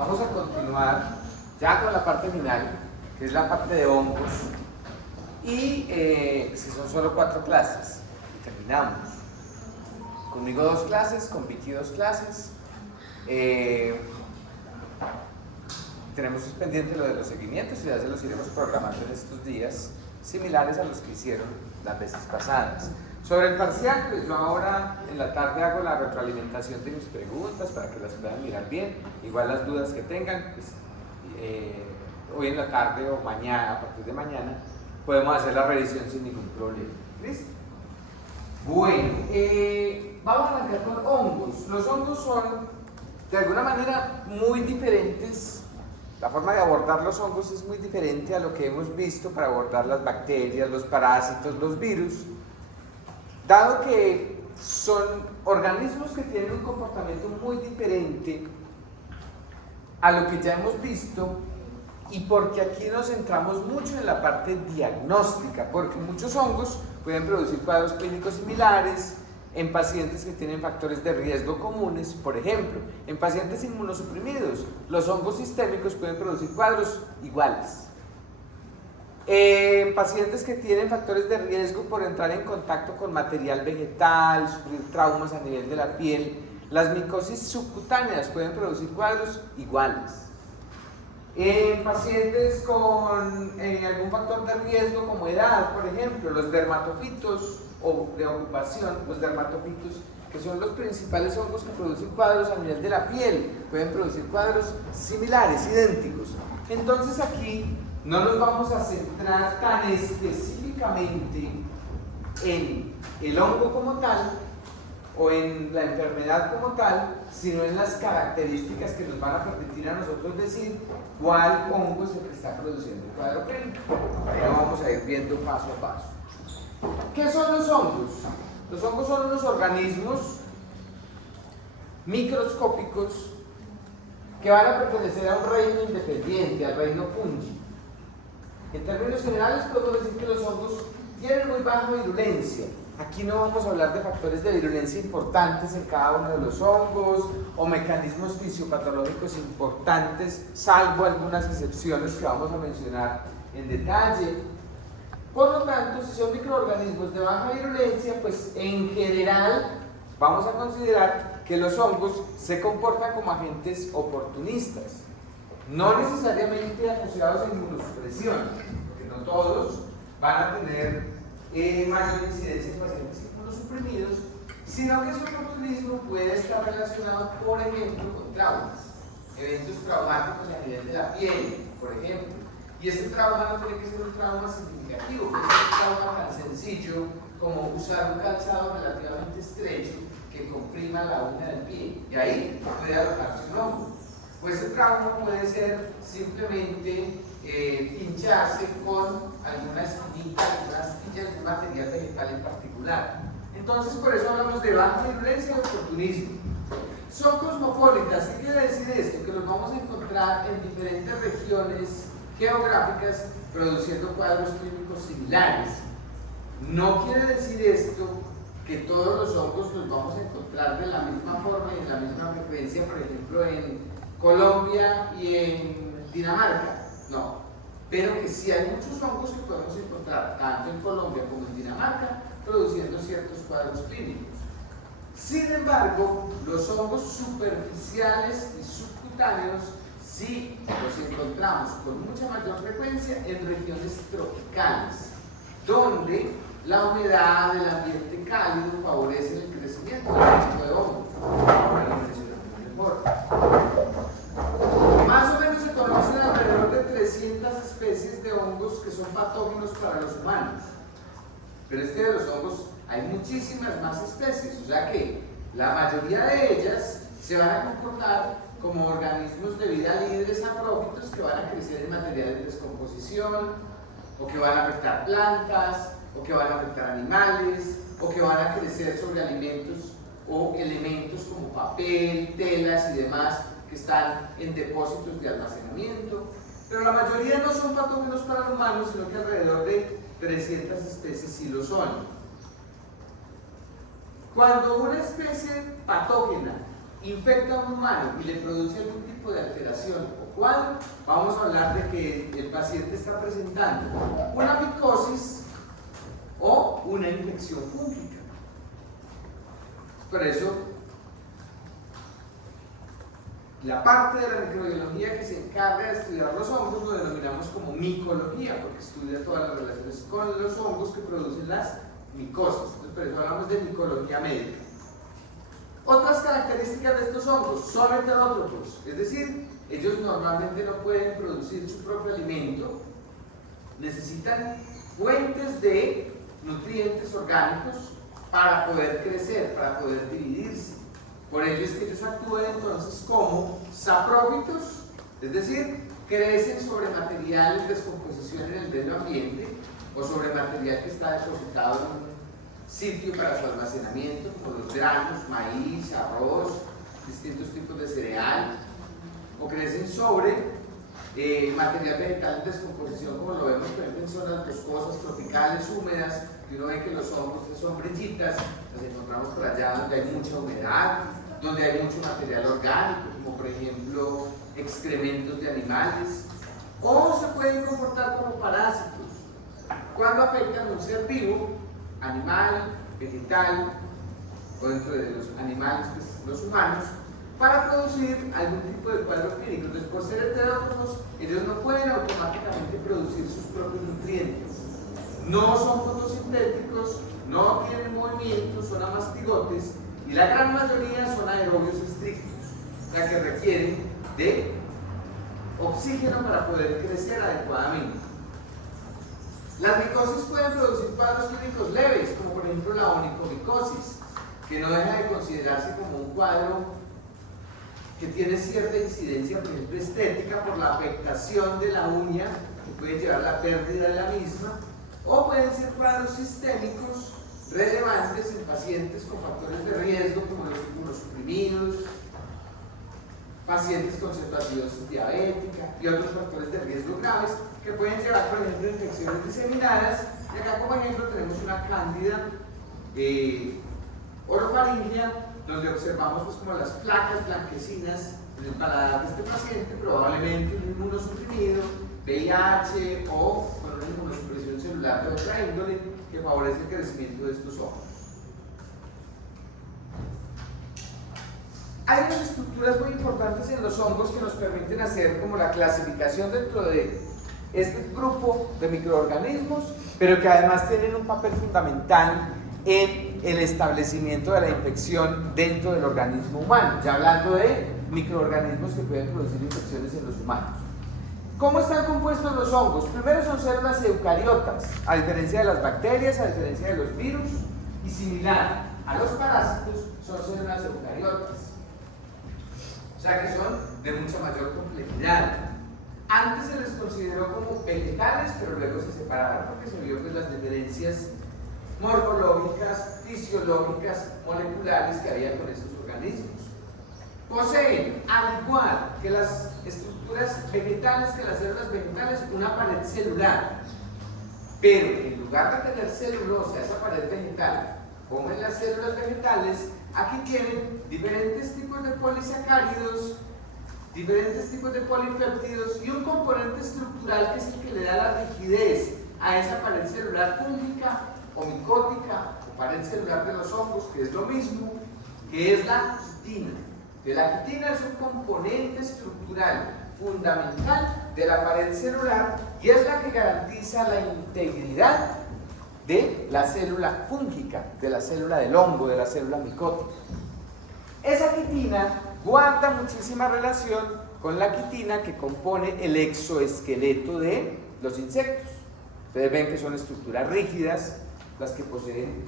Vamos a continuar ya con la parte final, que es la parte de hongos. Y si son solo 4 clases, terminamos. Conmigo 2 clases, con Vicky 2 clases. Tenemos pendiente lo de los seguimientos y ya se los iremos programando en estos días, similares a los que hicieron las veces pasadas. Sobre el parcial, pues yo ahora en la tarde hago la retroalimentación de mis preguntas para que las puedan mirar bien. Igual las dudas que tengan, pues, hoy en la tarde o mañana, a partir de mañana, podemos hacer la revisión sin ningún problema. ¿Listo? Bueno, vamos a arrancar con hongos. Los hongos son, de alguna manera, muy diferentes. La forma de abordar los hongos es muy diferente a lo que hemos visto para abordar las bacterias, los parásitos, los virus, dado que son organismos que tienen un comportamiento muy diferente a lo que ya hemos visto, y porque aquí nos centramos mucho en la parte diagnóstica, porque muchos hongos pueden producir cuadros clínicos similares en pacientes que tienen factores de riesgo comunes. Por ejemplo, en pacientes inmunosuprimidos, los hongos sistémicos pueden producir cuadros iguales. En pacientes que tienen factores de riesgo por entrar en contacto con material vegetal, sufrir traumas a nivel de la piel, las micosis subcutáneas pueden producir cuadros iguales. En pacientes con algún factor de riesgo como edad, por ejemplo, los dermatofitos o de ocupación, los dermatofitos, que son los principales hongos que producen cuadros a nivel de la piel, pueden producir cuadros similares, idénticos. Entonces aquí no nos vamos a centrar tan específicamente en el hongo como tal o en la enfermedad como tal, sino en las características que nos van a permitir a nosotros decir cuál hongo es el que está produciendo el cuadro clínico. Ahí lo vamos a ir viendo paso a paso. ¿Qué son los hongos? Los hongos son unos organismos microscópicos que van a pertenecer a un reino independiente, al reino fungi. En términos generales podemos decir que los hongos tienen muy baja virulencia. Aquí no vamos a hablar de factores de virulencia importantes en cada uno de los hongos o mecanismos fisiopatológicos importantes, salvo algunas excepciones que vamos a mencionar en detalle. Por lo tanto, si son microorganismos de baja virulencia, pues en general vamos a considerar que los hongos se comportan como agentes oportunistas, no necesariamente asociados a inmunosupresión, porque no todos van a tener mayor incidencia en pacientes inmunosuprimidos, sino que su oportunismo puede estar relacionado, por ejemplo, con traumas, eventos traumáticos a nivel de la piel, por ejemplo. Y este trauma no tiene que ser un trauma significativo, puede ser un trauma tan sencillo como usar un calzado relativamente estrecho que comprima la uña del pie, y ahí puede alojarse un hongo. Pues el trauma puede ser simplemente pincharse con alguna espinita, alguna astilla, algún material vegetal en particular. Entonces, por eso hablamos de baja virulencia y oportunismo. Son cosmopolitas. ¿Qué quiere decir esto? Que los vamos a encontrar en diferentes regiones geográficas produciendo cuadros clínicos similares. No quiere decir esto que todos los hongos los vamos a encontrar de la misma forma y en la misma frecuencia, por ejemplo, en Colombia y en Dinamarca. No, pero que sí hay muchos hongos que podemos encontrar tanto en Colombia como en Dinamarca produciendo ciertos cuadros clínicos. Sin embargo, los hongos superficiales y subcutáneos sí los encontramos con mucha mayor frecuencia en regiones tropicales, donde la humedad del ambiente cálido favorece el crecimiento de este tipo de hongos. Más o menos se conocen alrededor de 300 especies de hongos que son patógenos para los humanos. Pero es que de los hongos hay muchísimas más especies, o sea que la mayoría de ellas se van a comportar como organismos de vida libres saprófitos que van a crecer en materiales de descomposición, o que van a afectar plantas, o que van a afectar animales, o que van a crecer sobre alimentos o elementos como papel, telas y demás que están en depósitos de almacenamiento. Pero la mayoría no son patógenos para los humanos, sino que alrededor de 300 especies sí lo son. Cuando una especie patógena infecta a un humano y le produce algún tipo de alteración o cuadro, vamos a hablar de que el paciente está presentando una micosis o una infección fúngica. Por eso, la parte de la microbiología que se encarga de estudiar los hongos lo denominamos como micología, porque estudia todas las relaciones con los hongos que producen las micosis. Entonces, por eso hablamos de micología médica. Otras características de estos hongos son heterótrofos, es decir, ellos normalmente no pueden producir su propio alimento, necesitan fuentes de nutrientes orgánicos para poder crecer, para poder dividirse. Por ello es que ellos actúan entonces como saprófitos, es decir, crecen sobre material en descomposición en el medio ambiente o sobre material que está depositado en un sitio para su almacenamiento, como los granos, maíz, arroz, distintos tipos de cereal, o crecen sobre material vegetal en descomposición, como lo vemos por ejemplo en zonas boscosas, tropicales, húmedas, y uno ve que los hongos son brillitas, los encontramos por allá donde hay mucha humedad, donde hay mucho material orgánico, como por ejemplo excrementos de animales, o se pueden comportar como parásitos, cuando afectan a un ser vivo, animal, vegetal, o dentro de los animales, pues, los humanos, para producir algún tipo de cuadro clínico. Entonces, por ser heterótrofos, ellos no pueden automáticamente producir sus propios nutrientes. No son fotosintéticos, no tienen movimiento, son amastigotes, y la gran mayoría son aerobios estrictos, o sea que requieren de oxígeno para poder crecer adecuadamente. Las micosis pueden producir cuadros clínicos leves, como por ejemplo la onicomicosis, que no deja de considerarse como un cuadro que tiene cierta incidencia, por ejemplo, estética por la afectación de la uña, que puede llevar a la pérdida de la misma, o pueden ser cuadros sistémicos relevantes en pacientes con factores de riesgo, como los inmunosuprimidos, pacientes con cetoacidosis diabética y otros factores de riesgo graves que pueden llevar, por ejemplo, infecciones diseminadas. Y acá, como ejemplo, tenemos una cándida orofaringea, donde observamos pues, como las placas blanquecinas en el paladar de este paciente, probablemente un inmunosuprimido, VIH o con una inmunosupresión celular de otra índole que favorece el crecimiento de estos hongos. Hay unas estructuras muy importantes en los hongos que nos permiten hacer como la clasificación dentro de este grupo de microorganismos, pero que además tienen un papel fundamental en el establecimiento de la infección dentro del organismo humano, ya hablando de microorganismos que pueden producir infecciones en los humanos. ¿Cómo están compuestos los hongos? Primero son células eucariotas, a diferencia de las bacterias, a diferencia de los virus, y similar a los parásitos, son células eucariotas. O sea que son de mucha mayor complejidad. Antes se les consideró como vegetales, pero luego se separaron porque se vio que las diferencias morfológicas, fisiológicas, moleculares que había con estos organismos. Poseen, al igual que las estructuras vegetales, que las células vegetales, una pared celular. Pero en lugar de tener celulosa, esa pared vegetal, como en las células vegetales, aquí tienen diferentes tipos de polisacáridos, diferentes tipos de polipéptidos y un componente estructural que es el que le da la rigidez a esa pared celular fúngica o micótica o pared celular de los hongos, que es lo mismo, que es la quitina. La quitina es un componente estructural fundamental de la pared celular y es la que garantiza la integridad de la célula fúngica, de la célula del hongo, de la célula micótica. Esa quitina guarda muchísima relación con la quitina que compone el exoesqueleto de los insectos. Ustedes ven que son estructuras rígidas las que poseen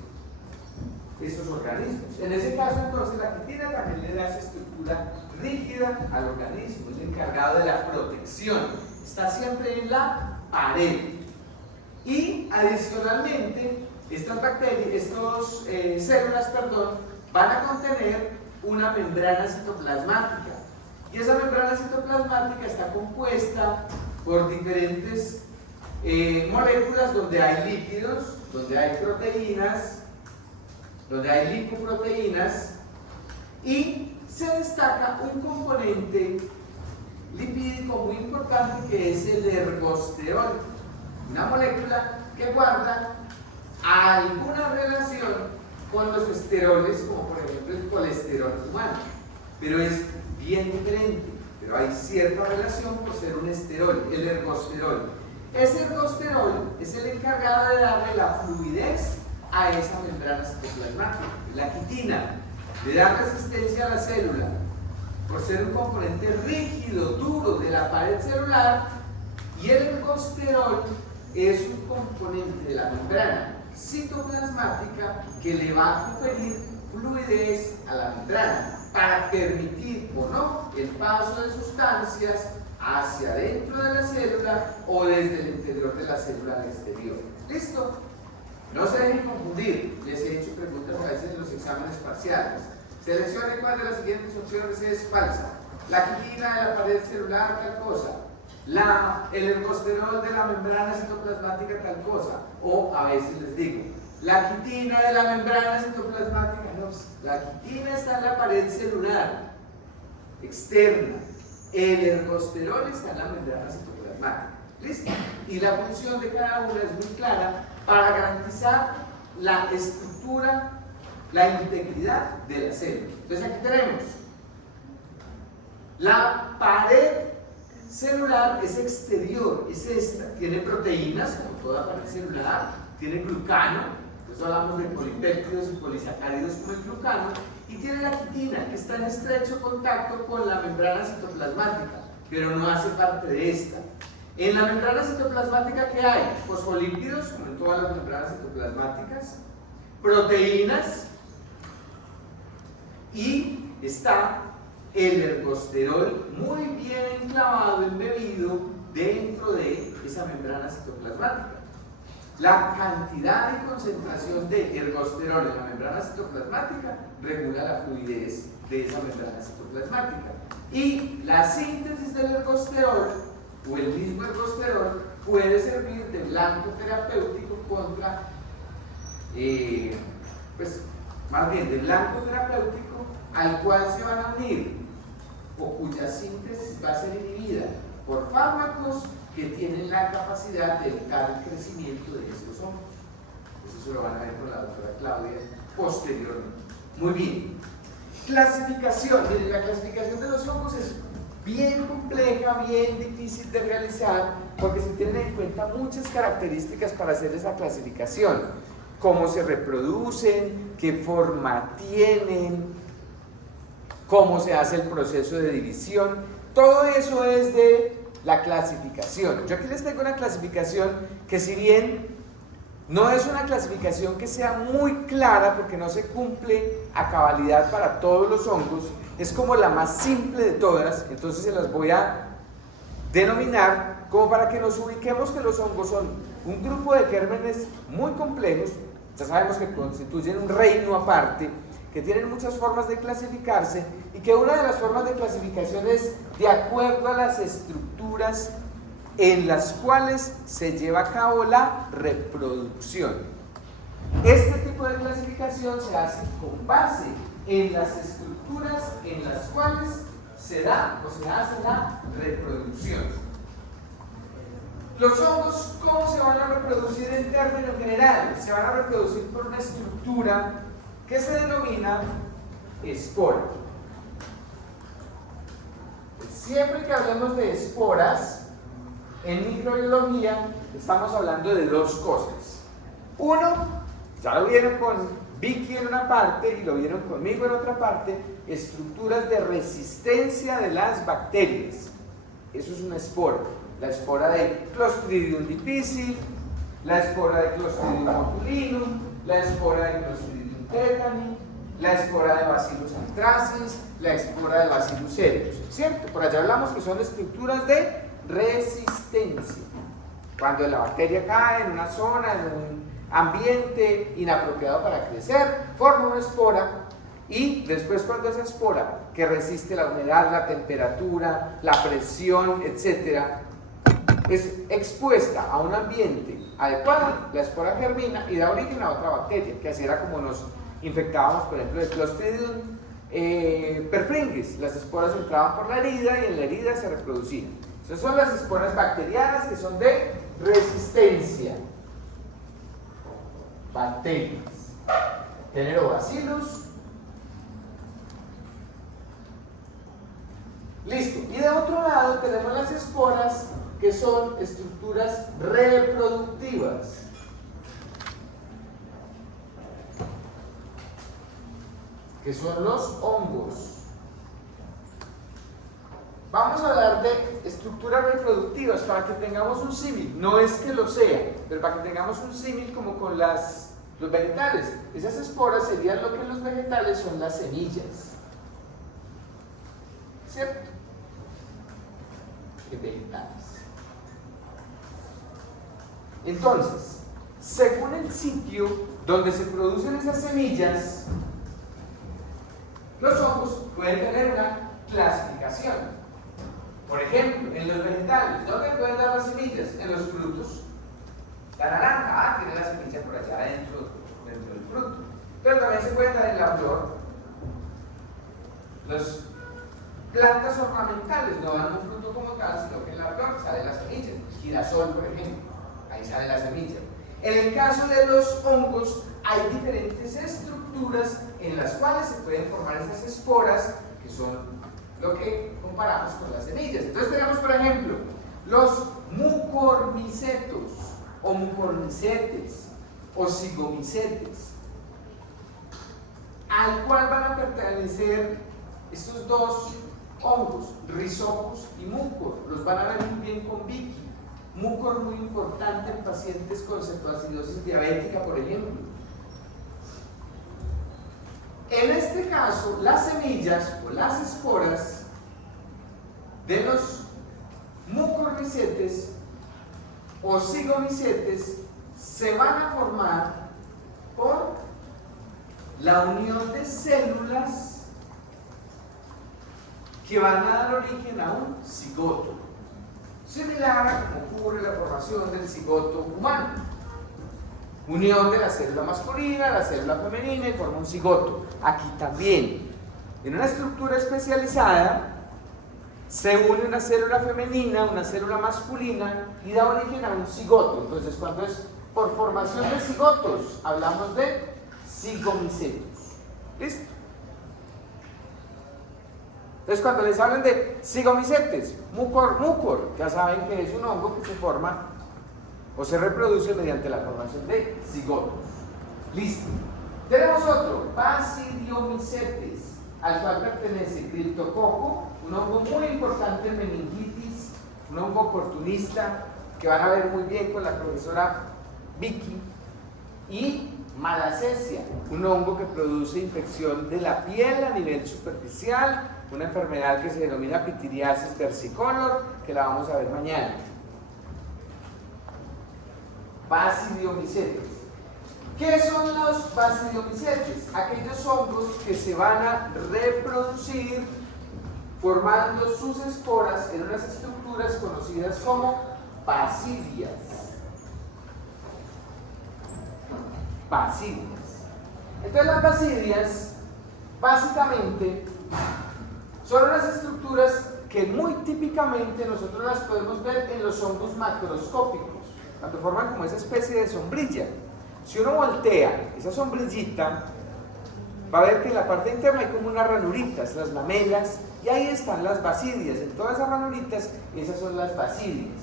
estos organismos. En ese caso, entonces, la quitina también le da esa estructura rígida al organismo, es encargado de la protección, está siempre en la pared. Y adicionalmente, estas células, van a contener una membrana citoplasmática. Y esa membrana citoplasmática está compuesta por diferentes moléculas donde hay lípidos, donde hay proteínas, donde hay lipoproteínas y se destaca un componente lipídico muy importante que es el ergosterol, una molécula que guarda alguna relación con los esteroles, como por ejemplo el colesterol humano, pero es bien diferente, pero hay cierta relación por ser un esterol, el ergosterol. Ese ergosterol es el encargado de darle la fluidez a esa membrana citoplasmática. La quitina le da resistencia a la célula por ser un componente rígido, duro de la pared celular, y el ergosterol es un componente de la membrana citoplasmática que le va a conferir fluidez a la membrana para permitir o no el paso de sustancias hacia adentro de la célula o desde el interior de la célula al exterior. ¿Listo? No se dejen confundir. Les he hecho preguntas a veces en los exámenes parciales. Seleccione cuál de las siguientes opciones es falsa. La quitina de la pared celular, tal cosa. El ergosterol de la membrana citoplasmática, tal cosa. O a veces les digo, la quitina de la membrana citoplasmática, no, la quitina está en la pared celular externa. El ergosterol está en la membrana citoplasmática. ¿Listo? Y la función de cada una es muy clara para garantizar la estructura, la integridad de la célula. Entonces aquí tenemos la pared celular, es exterior, es esta, tiene proteínas como toda pared celular, tiene glucano, entonces hablamos de polipéptidos y polisacáridos como el glucano, y tiene la quitina que está en estrecho contacto con la membrana citoplasmática, pero no hace parte de esta. En la membrana citoplasmática, ¿qué hay? Fosfolípidos, como en todas las membranas citoplasmáticas, proteínas, y está el ergosterol muy bien enclavado, embebido dentro de esa membrana citoplasmática. La cantidad y concentración de ergosterol en la membrana citoplasmática regula la fluidez de esa membrana citoplasmática. Y la síntesis del ergosterol, o el mismo ergosterol, puede servir de blanco terapéutico contra, más bien de blanco terapéutico al cual se van a unir o cuya síntesis va a ser inhibida por fármacos que tienen la capacidad de evitar el crecimiento de estos hongos. Eso se lo van a ver con la doctora Claudia posteriormente. Muy bien. Clasificación. Miren, la clasificación de los hongos es bien compleja, bien difícil de realizar, porque se tienen en cuenta muchas características para hacer esa clasificación. Cómo se reproducen, qué forma tienen, cómo se hace el proceso de división. Todo eso es de la clasificación. Yo aquí les tengo una clasificación que, si bien no es una clasificación que sea muy clara porque no se cumple a cabalidad para todos los hongos, es como la más simple de todas, entonces se las voy a denominar como para que nos ubiquemos que los hongos son un grupo de gérmenes muy complejos. Ya sabemos que constituyen un reino aparte, que tienen muchas formas de clasificarse, y que una de las formas de clasificación es de acuerdo a las estructuras en las cuales se lleva a cabo la reproducción. Este tipo de clasificación se hace con base en las estructuras en las cuales se da o se hace la reproducción. Los hongos, ¿cómo se van a reproducir en términos generales? Se van a reproducir por una estructura que se denomina espora. Siempre que hablemos de esporas en microbiología, estamos hablando de dos cosas. Uno, ya lo vieron con Vicky en una parte y lo vieron conmigo en otra parte, estructuras de resistencia de las bacterias. Eso es una espora. La espora de Clostridium difficile, la espora de Clostridium botulinum, la espora de Clostridium tetani, la espora de Bacillus anthracis, la espora de Bacillus cereus, ¿cierto? Por allá hablamos que son estructuras de resistencia. Cuando la bacteria cae en una zona, en un ambiente inapropiado para crecer, forma una espora, y después, cuando esa espora, que resiste la humedad, la temperatura, la presión, etc., es expuesta a un ambiente adecuado, la espora germina y da origen a otra bacteria, que así era como nos infectábamos, por ejemplo, de Clostridium perfringens. Las esporas entraban por la herida y en la herida se reproducían. Esas son las esporas bacterianas que son de resistencia. Bacterias. Género Bacillus. Listo. Y de otro lado tenemos las esporas que son estructuras reproductivas. Que son los hongos. Vamos a hablar de estructuras reproductivas para que tengamos un símil. No es que lo sea, pero para que tengamos un símil como con los vegetales. Esas esporas serían lo que en los vegetales son las semillas. ¿Cierto? De vegetales. Entonces, según el sitio donde se producen esas semillas, los hongos pueden tener una clasificación. Por ejemplo, en los vegetales, ¿dónde pueden dar las semillas? En los frutos. La naranja, tiene la semilla por allá dentro del fruto. Pero también se pueden dar en la flor. Las plantas ornamentales no dan un fruto como tal, sino que en la flor sale la semilla. Girasol, por ejemplo, ahí sale la semilla. En el caso de los hongos, hay diferentes estructuras en las cuales se pueden formar esas esporas, que son lo que comparamos con las semillas. Entonces tenemos, por ejemplo, los mucormicetos, o mucormicetes, o zigomicetes, al cual van a pertenecer estos dos hongos, Rhizopus y mucor. Los van a ver muy bien con Vicky. Mucor muy importante en pacientes con cetoacidosis diabética, por ejemplo. En este caso, las semillas o las esporas de los mucormicetes o zigomicetes se van a formar por la unión de células que van a dar origen a un cigoto, similar a como ocurre la formación del cigoto humano. Unión de la célula masculina, la célula femenina y forma un cigoto. Aquí también, en una estructura especializada, se une una célula femenina, una célula masculina y da origen a un cigoto. Entonces, cuando es por formación de cigotos, hablamos de zigomicetos. ¿Listo? Entonces, cuando les hablan de zigomicetes, mucor, ya saben que es un hongo que se forma o se reproduce mediante la formación de cigotos. Listo. Tenemos otro, Basidiomycetes, al cual pertenece Cryptococcus, un hongo muy importante en meningitis, un hongo oportunista que van a ver muy bien con la profesora Vicky, y Malassezia, un hongo que produce infección de la piel a nivel superficial, una enfermedad que se denomina pitiriasis versicolor, que la vamos a ver mañana. Basidiomycetes. ¿Qué son los basidiomycetes? Aquellos hongos que se van a reproducir formando sus esporas en unas estructuras conocidas como basidias. Basidias. Entonces las basidias básicamente son unas estructuras que muy típicamente nosotros las podemos ver en los hongos macroscópicos, cuando forman como esa especie de sombrilla. Si uno voltea esa sombrillita, va a ver que en la parte interna hay como unas ranuritas, las lamelas, y ahí están las basidias. En todas esas ranuritas, esas son las basidias.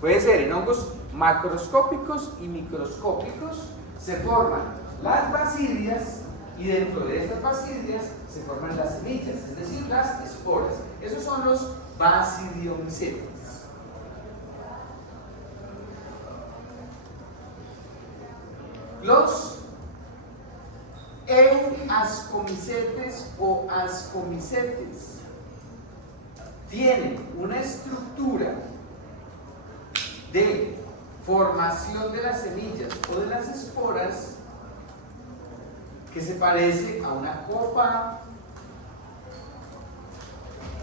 Puede ser en hongos macroscópicos y microscópicos, se forman las basidias, y dentro de estas basidias se forman las semillas, es decir, las esporas. Esos son los basidiomycetes. Los euascomicetes o ascomicetes tienen una estructura de formación de las semillas o de las esporas que se parece a una copa,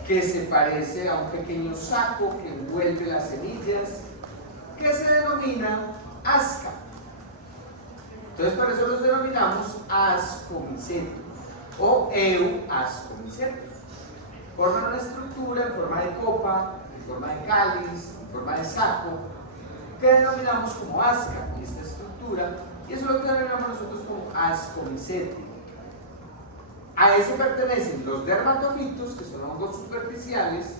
que se parece a un pequeño saco que envuelve las semillas, que se denomina asca. Entonces, por eso los denominamos ascomicetos. o euascomicetos. Forman una estructura en forma de copa, en forma de cáliz, en forma de saco, que denominamos como asca, y esta estructura, y eso es lo que denominamos nosotros como ascomiceto. A eso pertenecen los dermatofitos, que son hongos superficiales,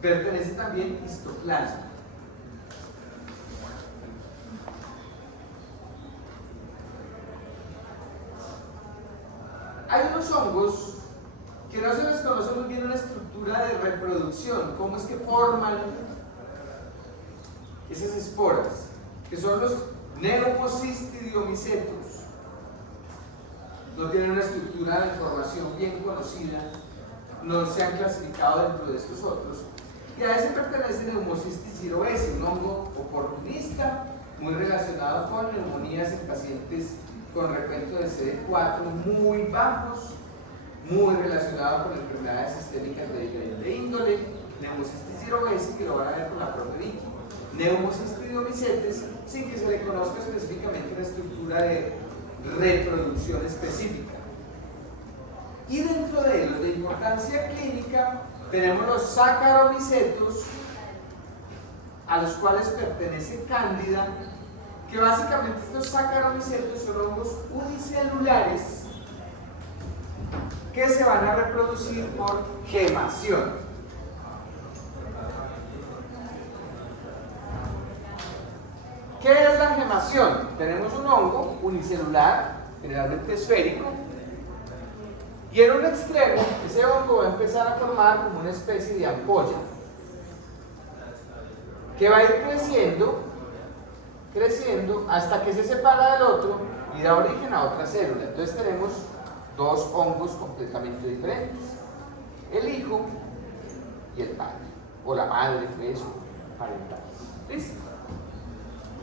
pertenece también histoplasma. Hay unos hongos que no se les conoce muy bien una estructura de reproducción, cómo es que forman esas esporas, que son los neumocistidiomicetos. No tienen una estructura de formación bien conocida, no se han clasificado dentro de estos otros. Y a ese pertenece Pneumocystis cerevisiae, un hongo oportunista muy relacionado con neumonías en pacientes con recuento de CD4 muy bajos, muy relacionado con enfermedades sistémicas de diferente índole. Pneumocystis cerevisiae, que lo van a ver con la profe Vicky. Pneumocystidiomicetes, sin que se le conozca específicamente una estructura de reproducción específica. Y dentro de ellos, de importancia clínica, tenemos los saccharomycetos, a los cuales pertenece Cándida, que básicamente estos saccharomycetos son hongos unicelulares que se van a reproducir por gemación. ¿Qué es la gemación? Tenemos un hongo unicelular, generalmente esférico, y en un extremo ese hongo va a empezar a formar como una especie de ampolla que va a ir creciendo hasta que se separa del otro y da origen a otra célula. Entonces tenemos dos hongos completamente diferentes, el hijo y el padre, o la madre, eso, parental. ¿Listo?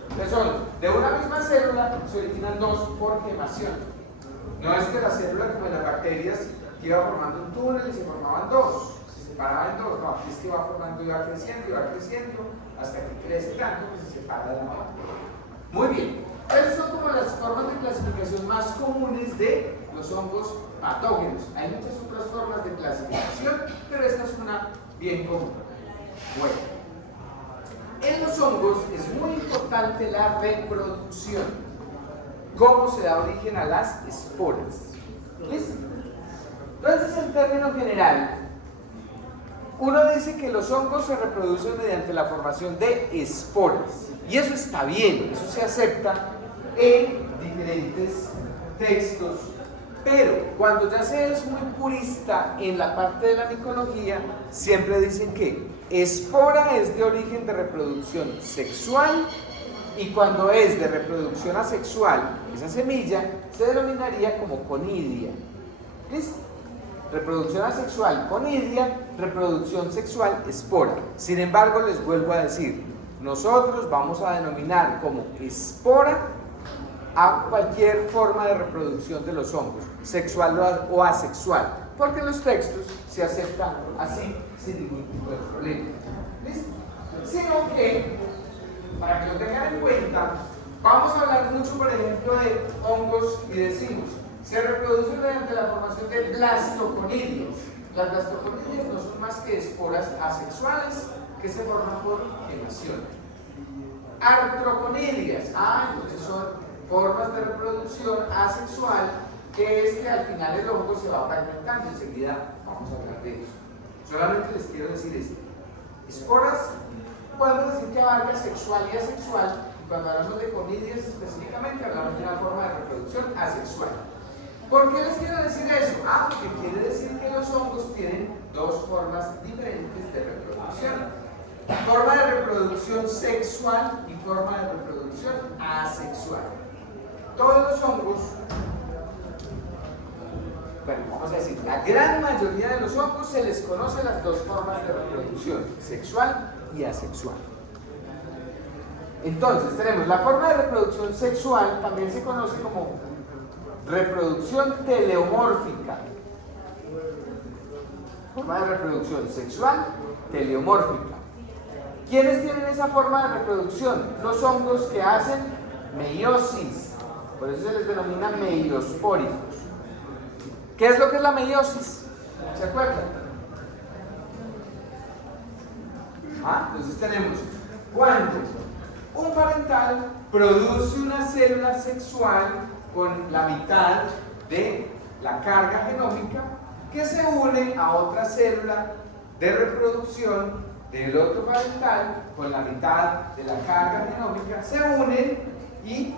Entonces son de una misma célula, se originan dos por gemación. No es que la célula, como en las bacterias, que iba formando un túnel y se formaban dos, se separaban en dos. No, aquí es que va formando y va creciendo, hasta que crece tanto que se separa de la mamá. Muy bien, esas son como las formas de clasificación más comunes de los hongos patógenos. Hay muchas otras formas de clasificación, pero esta es una bien común. Bueno, en los hongos es muy importante la reproducción. ¿Cómo se da origen a las esporas? ¿Listo? Entonces, en términos general, uno dice que los hongos se reproducen mediante la formación de esporas. Y eso está bien, eso se acepta en diferentes textos. Pero cuando ya se es muy purista en la parte de la micología, siempre dicen que espora es de origen de reproducción sexual, y cuando es de reproducción asexual, esa semilla se denominaría como conidia. ¿Listo? Reproducción asexual, conidia; reproducción sexual, espora. Sin embargo, les vuelvo a decir, nosotros vamos a denominar como espora a cualquier forma de reproducción de los hongos, sexual o asexual, porque en los textos se acepta así sin ningún tipo de problema. ¿Listo? Sino que, para que lo tengan en cuenta, vamos a hablar mucho, por ejemplo, de hongos y decimos, se reproducen mediante la formación de blastoconidias. Las blastoconidias no son más que esporas asexuales que se forman por gemación. Artroconidias, entonces son formas de reproducción asexual, que es que al final el hongo se va fragmentando. Enseguida vamos a hablar de eso. Solamente les quiero decir esto. Esporas, podemos decir que abarca sexual y asexual, y cuando hablamos de conidias específicamente hablamos de una forma de reproducción asexual. ¿Por qué les quiero decir eso? Porque quiere decir que los hongos tienen dos formas diferentes de reproducción. Forma de reproducción sexual y forma de reproducción asexual. Todos los hongos, bueno, vamos a decir, la gran mayoría de los hongos se les conoce las dos formas de reproducción, sexual y asexual. Entonces tenemos la forma de reproducción sexual, también se conoce como reproducción teleomórfica. Forma de reproducción sexual teleomórfica. ¿Quiénes tienen esa forma de reproducción? Los hongos que hacen meiosis, por eso se les denomina meiospóricos. ¿Qué es lo que es la meiosis? ¿Se acuerdan? Entonces tenemos cuando un parental produce una célula sexual con la mitad de la carga genómica que se une a otra célula de reproducción del otro parental con la mitad de la carga genómica, se unen y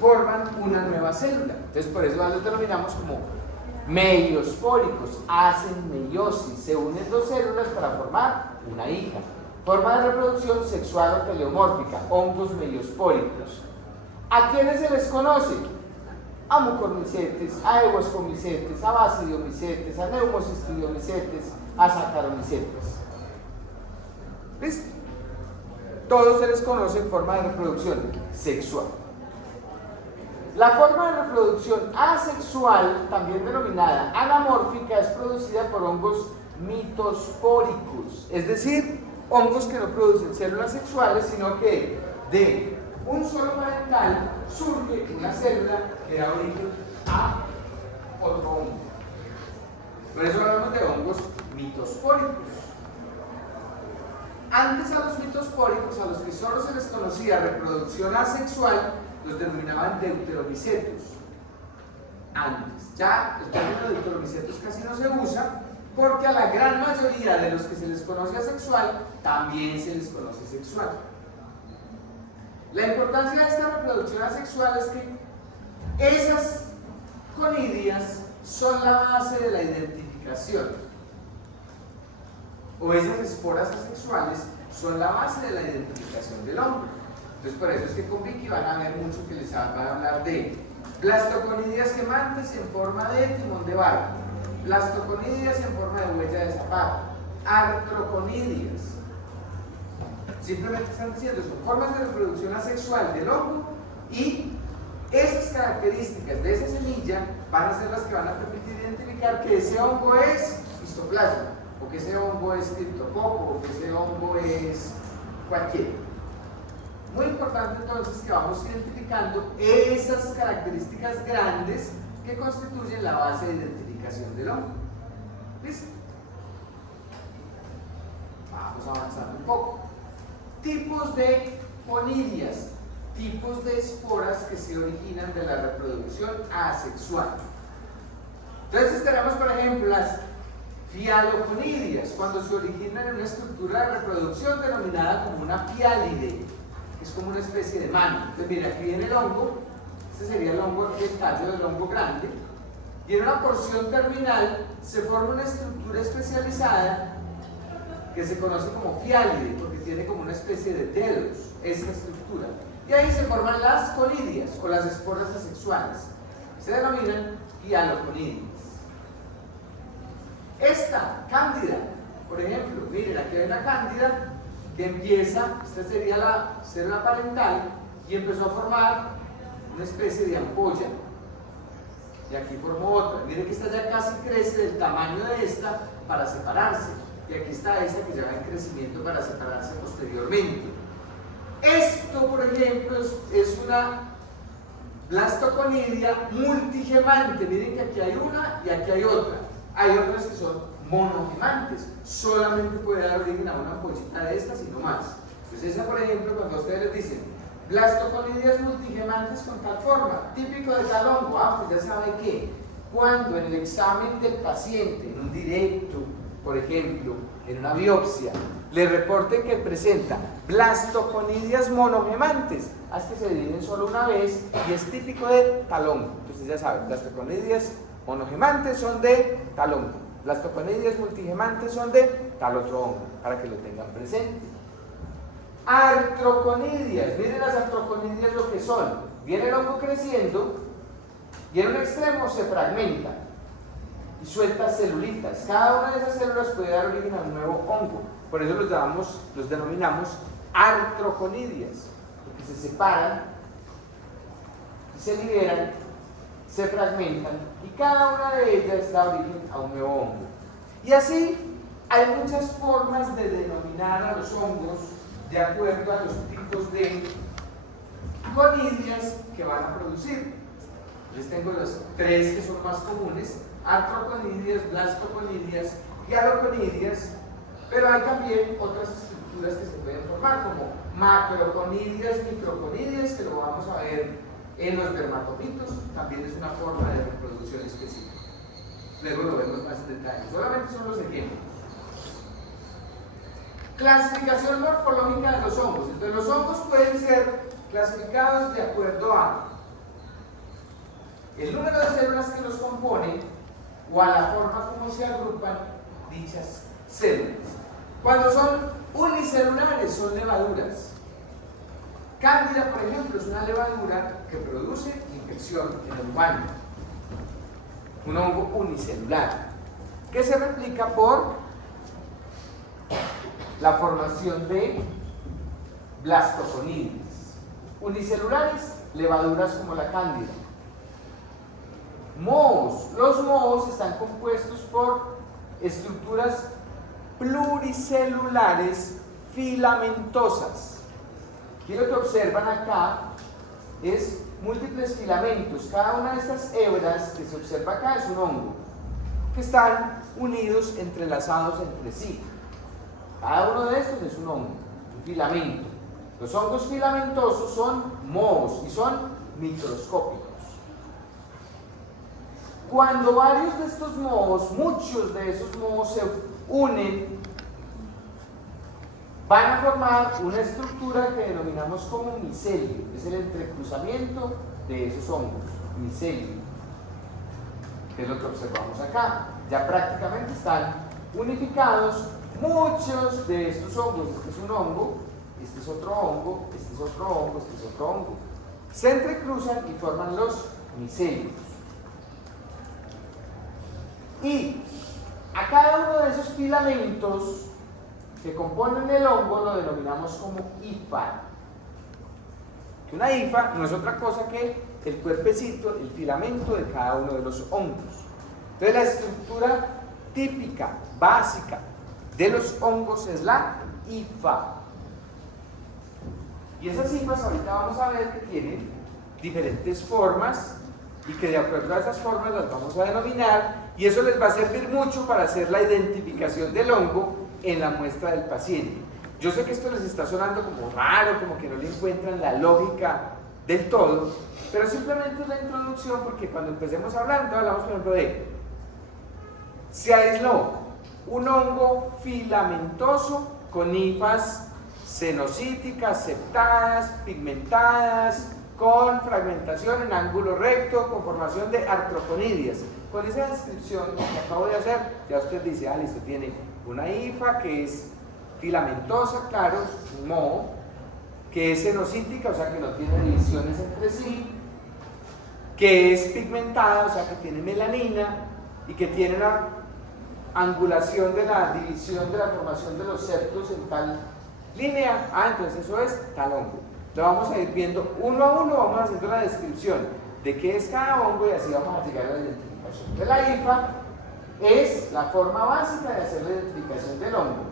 forman una nueva célula. Entonces por eso los denominamos como meiospóricos, hacen meiosis, se unen dos células para formar una hija. Forma de reproducción sexual o teleomórfica, hongos meiospóricos. ¿A quiénes se les conoce? A mucormicetes, a euoscomicetes, a basidiomicetes, a neumocistidiomicetes, a saccharomycetes. ¿Listo? Todos se les conoce en forma de reproducción sexual. La forma de reproducción asexual, también denominada anamórfica, es producida por hongos mitospóricos, es decir, hongos que no producen células sexuales, sino que de un solo parental surge una célula que da origen a otro hongo. Por eso hablamos de hongos mitospóricos. Antes a los mitospóricos, a los que solo se les conocía reproducción asexual, los denominaban deuteromicetos. Antes, ya el término deuteromicetos casi no se usa, porque a la gran mayoría de los que se les conoce asexual, también se les conoce sexual. La importancia de esta reproducción asexual es que esas conidias son la base de la identificación, o esas esporas asexuales son la base de la identificación del hongo. Entonces por eso es que con Vicky van a ver mucho que les van a hablar de blastoconidias gemantes en forma de timón de barco, blastoconidias en forma de huella de zapato, artroconidias. Simplemente están diciendo, son formas de reproducción asexual del hongo, y esas características de esa semilla van a ser las que van a permitir identificar que ese hongo es histoplasma, o que ese hongo es criptococo, o que ese hongo es cualquiera. Muy importante entonces que vamos identificando esas características grandes que constituyen la base de identificación del hongo. ¿Listo? Vamos avanzando un poco. Tipos de conidias, tipos de esporas que se originan de la reproducción asexual. Entonces tenemos, por ejemplo, las fialoconidias, cuando se originan en una estructura de reproducción denominada como una fiálide, que es como una especie de mano. Entonces mira, aquí viene el hongo, este sería el hongo, el tallo del hongo grande, y en una porción terminal se forma una estructura especializada que se conoce como fiálide, porque tiene como una especie de dedos, esta estructura. Y ahí se forman las conidias, o las esporas asexuales. Se denominan fialoconidias. Esta cándida, por ejemplo, miren, aquí hay una cándida que empieza, esta sería la célula parental, y empezó a formar una especie de ampolla, y aquí formó otra. Miren que esta ya casi crece del tamaño de esta para separarse, y aquí está esta que ya va en crecimiento para separarse posteriormente. Esto, por ejemplo, es una blastoconidia multigemante. Miren que aquí hay una y aquí hay otra. Hay otras que son monogemantes, solamente puede dar origen a una ampollita de estas y no más. Entonces esa, por ejemplo, cuando ustedes les dicen blastoconidias multigemantes con tal forma, típico de tal hongo, usted ya sabe que cuando en el examen del paciente, en un directo, por ejemplo, en una biopsia, le reporten que presenta blastoconidias monogemantes, haz que se dividen solo una vez y es típico de tal hongo. Entonces ya saben, blastoconidias monogemantes son de tal hongo, blastoconidias multigemantes son de tal otro hongo, para que lo tengan presente. Artroconidias, miren las artroconidias lo que son. Viene el hongo creciendo y en un extremo se fragmenta y suelta celulitas. Cada una de esas células puede dar origen a un nuevo hongo. Por eso los denominamos artroconidias, porque se separan y se liberan, se fragmentan, y cada una de ellas da origen a un nuevo hongo. Y así hay muchas formas de denominar a los hongos de acuerdo a los tipos de conidias que van a producir. Les tengo los tres que son más comunes, artroconidias, blastoconidias, hialoconidias, pero hay también otras estructuras que se pueden formar, como macroconidias, microconidias, que lo vamos a ver en los dermatofitos, también es una forma de reproducción específica. Luego lo vemos más en detalle, solamente son los ejemplos. Clasificación morfológica de los hongos. Entonces los hongos pueden ser clasificados de acuerdo a el número de células que los componen o a la forma como se agrupan dichas células. Cuando son unicelulares son levaduras. Cándida, por ejemplo, es una levadura que produce infección en el humano. Un hongo unicelular que se replica por la formación de blastoconidias. Unicelulares, levaduras como la cándida. Mohos. Los mohos están compuestos por estructuras pluricelulares filamentosas. Aquí lo que observan acá es múltiples filamentos. Cada una de estas hebras que se observa acá es un hongo, que están unidos, entrelazados entre sí. Cada uno de estos es un hongo, un filamento. Los hongos filamentosos son mohos y son microscópicos. Cuando varios de estos mohos, muchos de esos mohos se unen, van a formar una estructura que denominamos como micelio. Es el entrecruzamiento de esos hongos, micelio, que es lo que observamos acá. Ya prácticamente están unificados muchos de estos hongos. Este es un hongo, este es otro hongo, este es otro hongo, este es otro hongo. Se entrecruzan y forman los micelios. Y a cada uno de esos filamentos que componen el hongo lo denominamos como hifa. Una hifa no es otra cosa que el cuerpecito, el filamento de cada uno de los hongos. Entonces la estructura típica, básica de los hongos es la hifa. Y esas hifas ahorita vamos a ver que tienen diferentes formas y que de acuerdo a esas formas las vamos a denominar, y eso les va a servir mucho para hacer la identificación del hongo en la muestra del paciente. Yo sé que esto les está sonando como raro, como que no le encuentran la lógica del todo, pero simplemente es la introducción, porque cuando empecemos a hablar, entonces hablamos por ejemplo de se aisló un hongo filamentoso con hifas cenocíticas, septadas, pigmentadas, con fragmentación en ángulo recto, con formación de artroconidias. Con esa descripción que acabo de hacer, ya usted dice, ah, listo, tiene una hifa que es filamentosa, claro, un moho, que es cenocítica, o sea que no tiene divisiones entre sí, que es pigmentada, o sea que tiene melanina, y que tiene una angulación de la división de la formación de los septos en tal línea. Ah, entonces eso es tal hongo. Lo vamos a ir viendo uno a uno, vamos haciendo la descripción de qué es cada hongo y así vamos a llegar a la identificación. Entonces la hifa es la forma básica de hacer la identificación del hongo.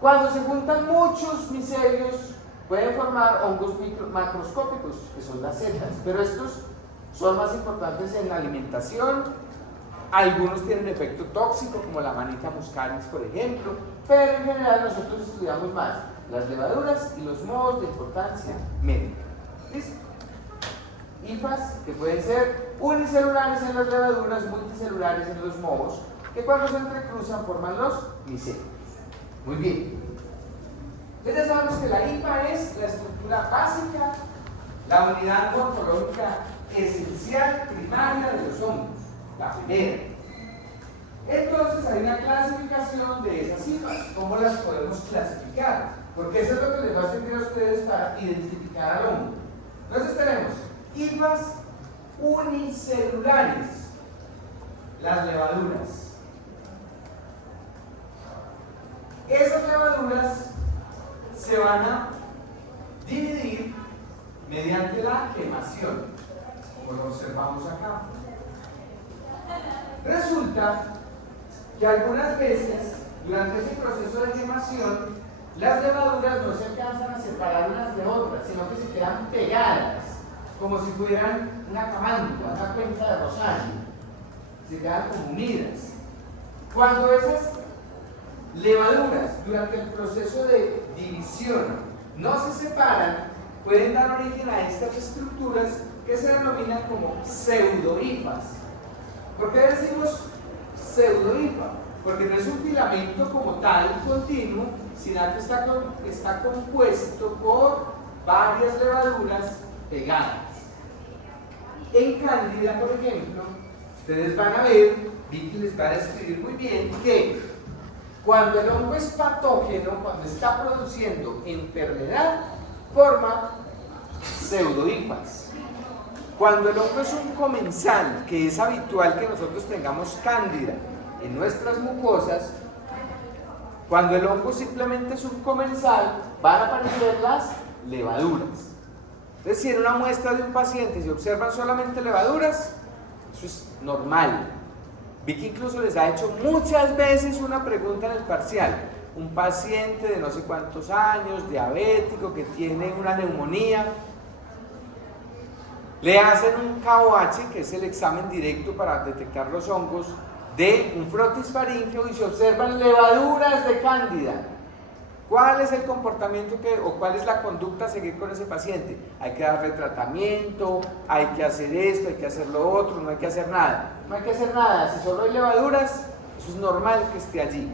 Cuando se juntan muchos micelios pueden formar hongos macroscópicos, que son las setas, pero estos son más importantes en la alimentación. Algunos tienen efecto tóxico, como la Manita muscaris, por ejemplo, pero en general nosotros estudiamos más las levaduras y los mohos de importancia médica. ¿Listo? Hifas que pueden ser unicelulares en las levaduras, multicelulares en los mohos, que cuando se entrecruzan forman los micelios. Muy bien. Entonces sabemos que la hifa es la estructura básica, la unidad morfológica esencial, primaria de los hongos, la primera. Entonces hay una clasificación de esas hifas. ¿Cómo las podemos clasificar? Porque eso es lo que les va a servir a ustedes para identificar al hongo. Entonces tenemos hifas unicelulares, las levaduras. Esas levaduras se van a dividir mediante la quemación, como lo observamos acá. Resulta que algunas veces, durante ese proceso de quemación, las levaduras no se alcanzan a separar unas de otras, sino que se quedan pegadas, como si fueran una camándula, una cuenta de rosario. se quedan como unidas. Cuando esas levaduras durante el proceso de división no se separan, pueden dar origen a estas estructuras que se denominan como pseudohifas. ¿Por qué decimos pseudohifa? Porque no es un filamento como tal continuo, sino que está compuesto por varias levaduras pegadas. En Cándida, por ejemplo, ustedes van a ver, Vicky les va a describir muy bien, que cuando el hongo es patógeno, cuando está produciendo enfermedad, forma pseudohifas. Cuando el hongo es un comensal, que es habitual que nosotros tengamos cándida en nuestras mucosas, cuando el hongo simplemente es un comensal, van a aparecer las levaduras. Entonces, si en una muestra de un paciente se observan solamente levaduras, eso es normal. Vicky incluso les ha hecho muchas veces una pregunta en el parcial. Un paciente de no sé cuántos años, diabético, que tiene una neumonía, le hacen un KOH, que es el examen directo para detectar los hongos, de un frotis faríngeo y se observan levaduras de cándida. ¿Cuál es el comportamiento o cuál es la conducta a seguir con ese paciente? Hay que darle tratamiento, hay que hacer esto, hay que hacer lo otro, no hay que hacer nada. No hay que hacer nada, si solo hay levaduras, eso es normal que esté allí.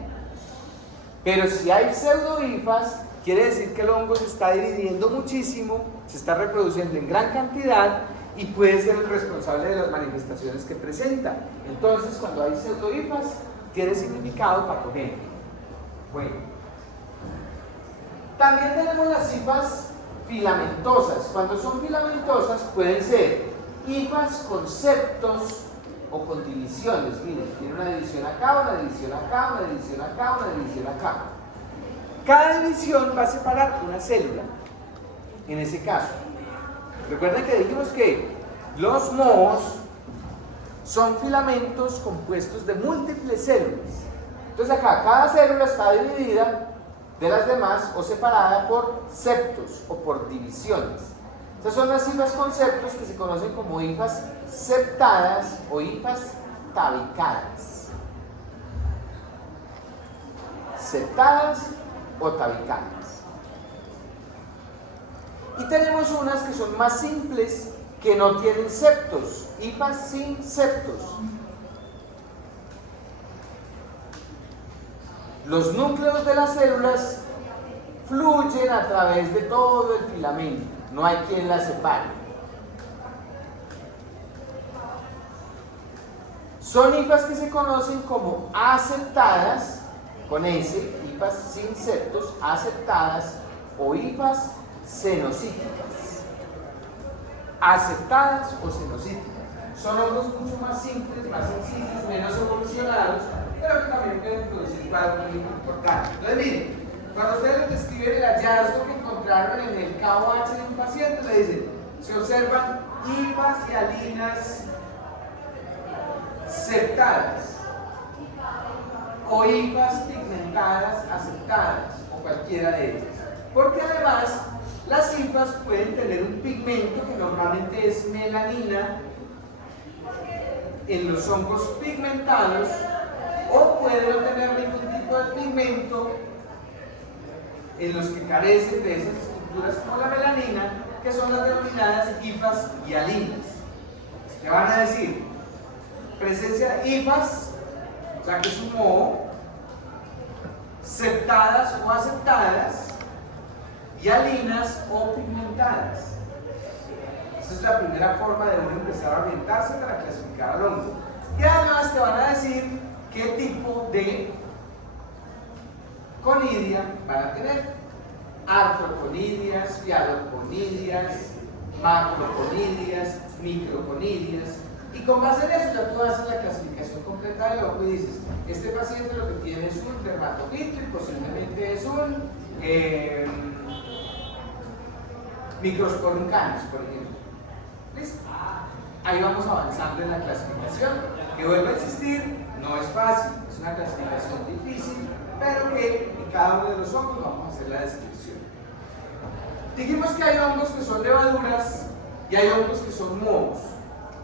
Pero si hay pseudohifas, quiere decir que el hongo se está dividiendo muchísimo, se está reproduciendo en gran cantidad y puede ser el responsable de las manifestaciones que presenta. Entonces, cuando hay pseudohifas, tiene significado patogénico. Bueno. También tenemos las hifas filamentosas. Cuando son filamentosas pueden ser hifas con septos o con divisiones. Miren, tiene una división acá, una división acá, una división acá, una división acá. Cada división va a separar una célula. En ese caso, recuerden que dijimos que los mohos son filamentos compuestos de múltiples células. Entonces acá cada célula está dividida de las demás o separada por septos o por divisiones. Estas son las hifas con septos que se conocen como hifas septadas o hifas tabicadas. Septadas o tabicadas. Y tenemos unas que son más simples, que no tienen septos, hifas sin septos. Los núcleos de las células fluyen a través de todo el filamento, no hay quien las separe. Son hifas que se conocen como aseptadas, con S, hifas sin septos, aseptadas o hifas cenocíticas. Aceptadas o cenocíticas. Son hongos mucho más simples, más sencillos, menos evolucionados, pero que también pueden producir cuadros muy importantes. Entonces, miren, cuando ustedes les describen el hallazgo que encontraron en el KOH de un paciente, le dicen, se observan hifas y alinas septadas o hifas pigmentadas aceptadas, o cualquiera de ellas. Porque además, las hifas pueden tener un pigmento que normalmente es melanina en los hongos pigmentados, o pueden no tener ningún tipo de pigmento en los que carecen de esas estructuras como la melanina, que son las denominadas hifas y alinas. ¿Qué van a decir? Presencia de hifas, o sea que es un moho, septadas o aceptadas, y alinas o pigmentadas. Esa es la primera forma de uno empezar a orientarse para clasificar al hongo. Y además te van a decir qué tipo de conidia van a tener. Artoconidias, fialoconidias, macroconidias, microconidias. Y con base en eso ya tú haces la clasificación completa del hongo y dices, este paciente lo que tiene es un dermatofito y posiblemente es un Microsporum canis, por ejemplo. ¿Listo? Ahí vamos avanzando en la clasificación, que vuelve a existir, no es fácil, es una clasificación difícil, pero que en cada uno de los hongos vamos a hacer la descripción. Dijimos que hay hongos que son levaduras y hay hongos que son mohos.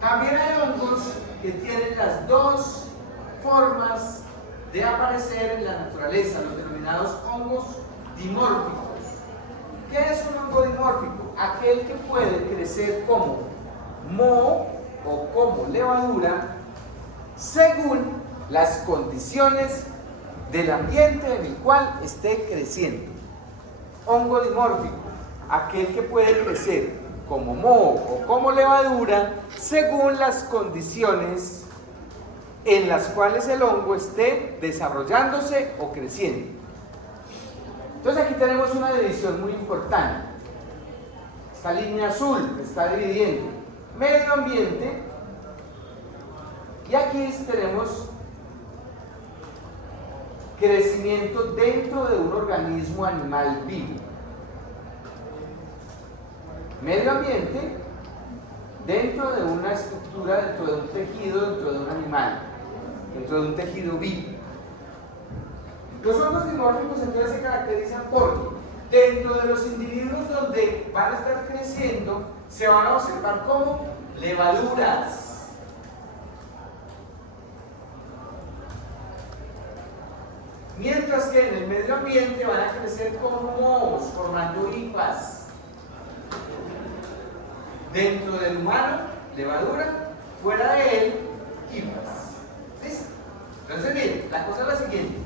También hay hongos que tienen las dos formas de aparecer en la naturaleza, los denominados hongos dimórficos. ¿Qué es un hongo dimórfico? Aquel que puede crecer como moho o como levadura según las condiciones del ambiente en el cual esté creciendo. Hongo dimórfico, aquel que puede crecer como moho o como levadura según las condiciones en las cuales el hongo esté desarrollándose o creciendo. Entonces aquí tenemos una división muy importante. Esta línea azul está dividiendo medio ambiente y aquí tenemos crecimiento dentro de un organismo animal vivo. Medio ambiente dentro de una estructura, dentro de un tejido, dentro de un animal, dentro de un tejido vivo. Los hongos dimórficos entonces se caracterizan porque dentro de los individuos donde van a estar creciendo se van a observar como levaduras. Mientras que en el medio ambiente van a crecer como mohos, formando hifas. Dentro del humano, levadura, fuera de él, hifas. ¿Listo? Entonces, miren, la cosa es la siguiente.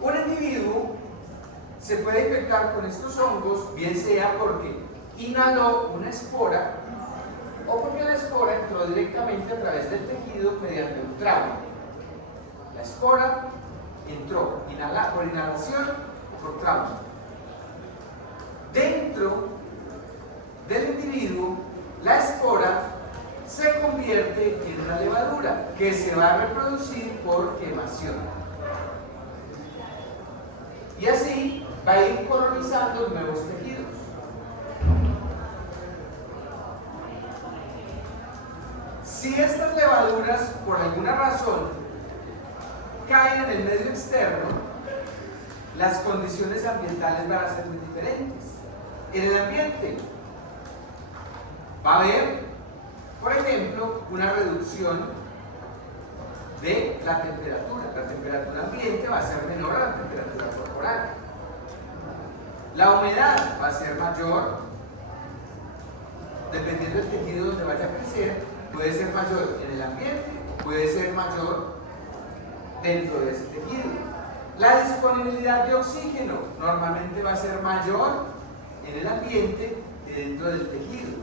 Un individuo se puede infectar con estos hongos, bien sea porque inhaló una espora o porque la espora entró directamente a través del tejido mediante un trauma. La espora entró por inhalación o por trauma. Dentro del individuo, la espora se convierte en una levadura que se va a reproducir por quemación. Y así va a ir colonizando nuevos tejidos. Si estas levaduras, por alguna razón, caen en el medio externo, las condiciones ambientales van a ser muy diferentes. En el ambiente va a haber, por ejemplo, una reducción de la temperatura. La temperatura ambiente va a ser menor a la temperatura corporal. La humedad va a ser mayor, dependiendo del tejido donde vaya a crecer, puede ser mayor en el ambiente, puede ser mayor dentro de ese tejido. La disponibilidad de oxígeno normalmente va a ser mayor en el ambiente que dentro del tejido.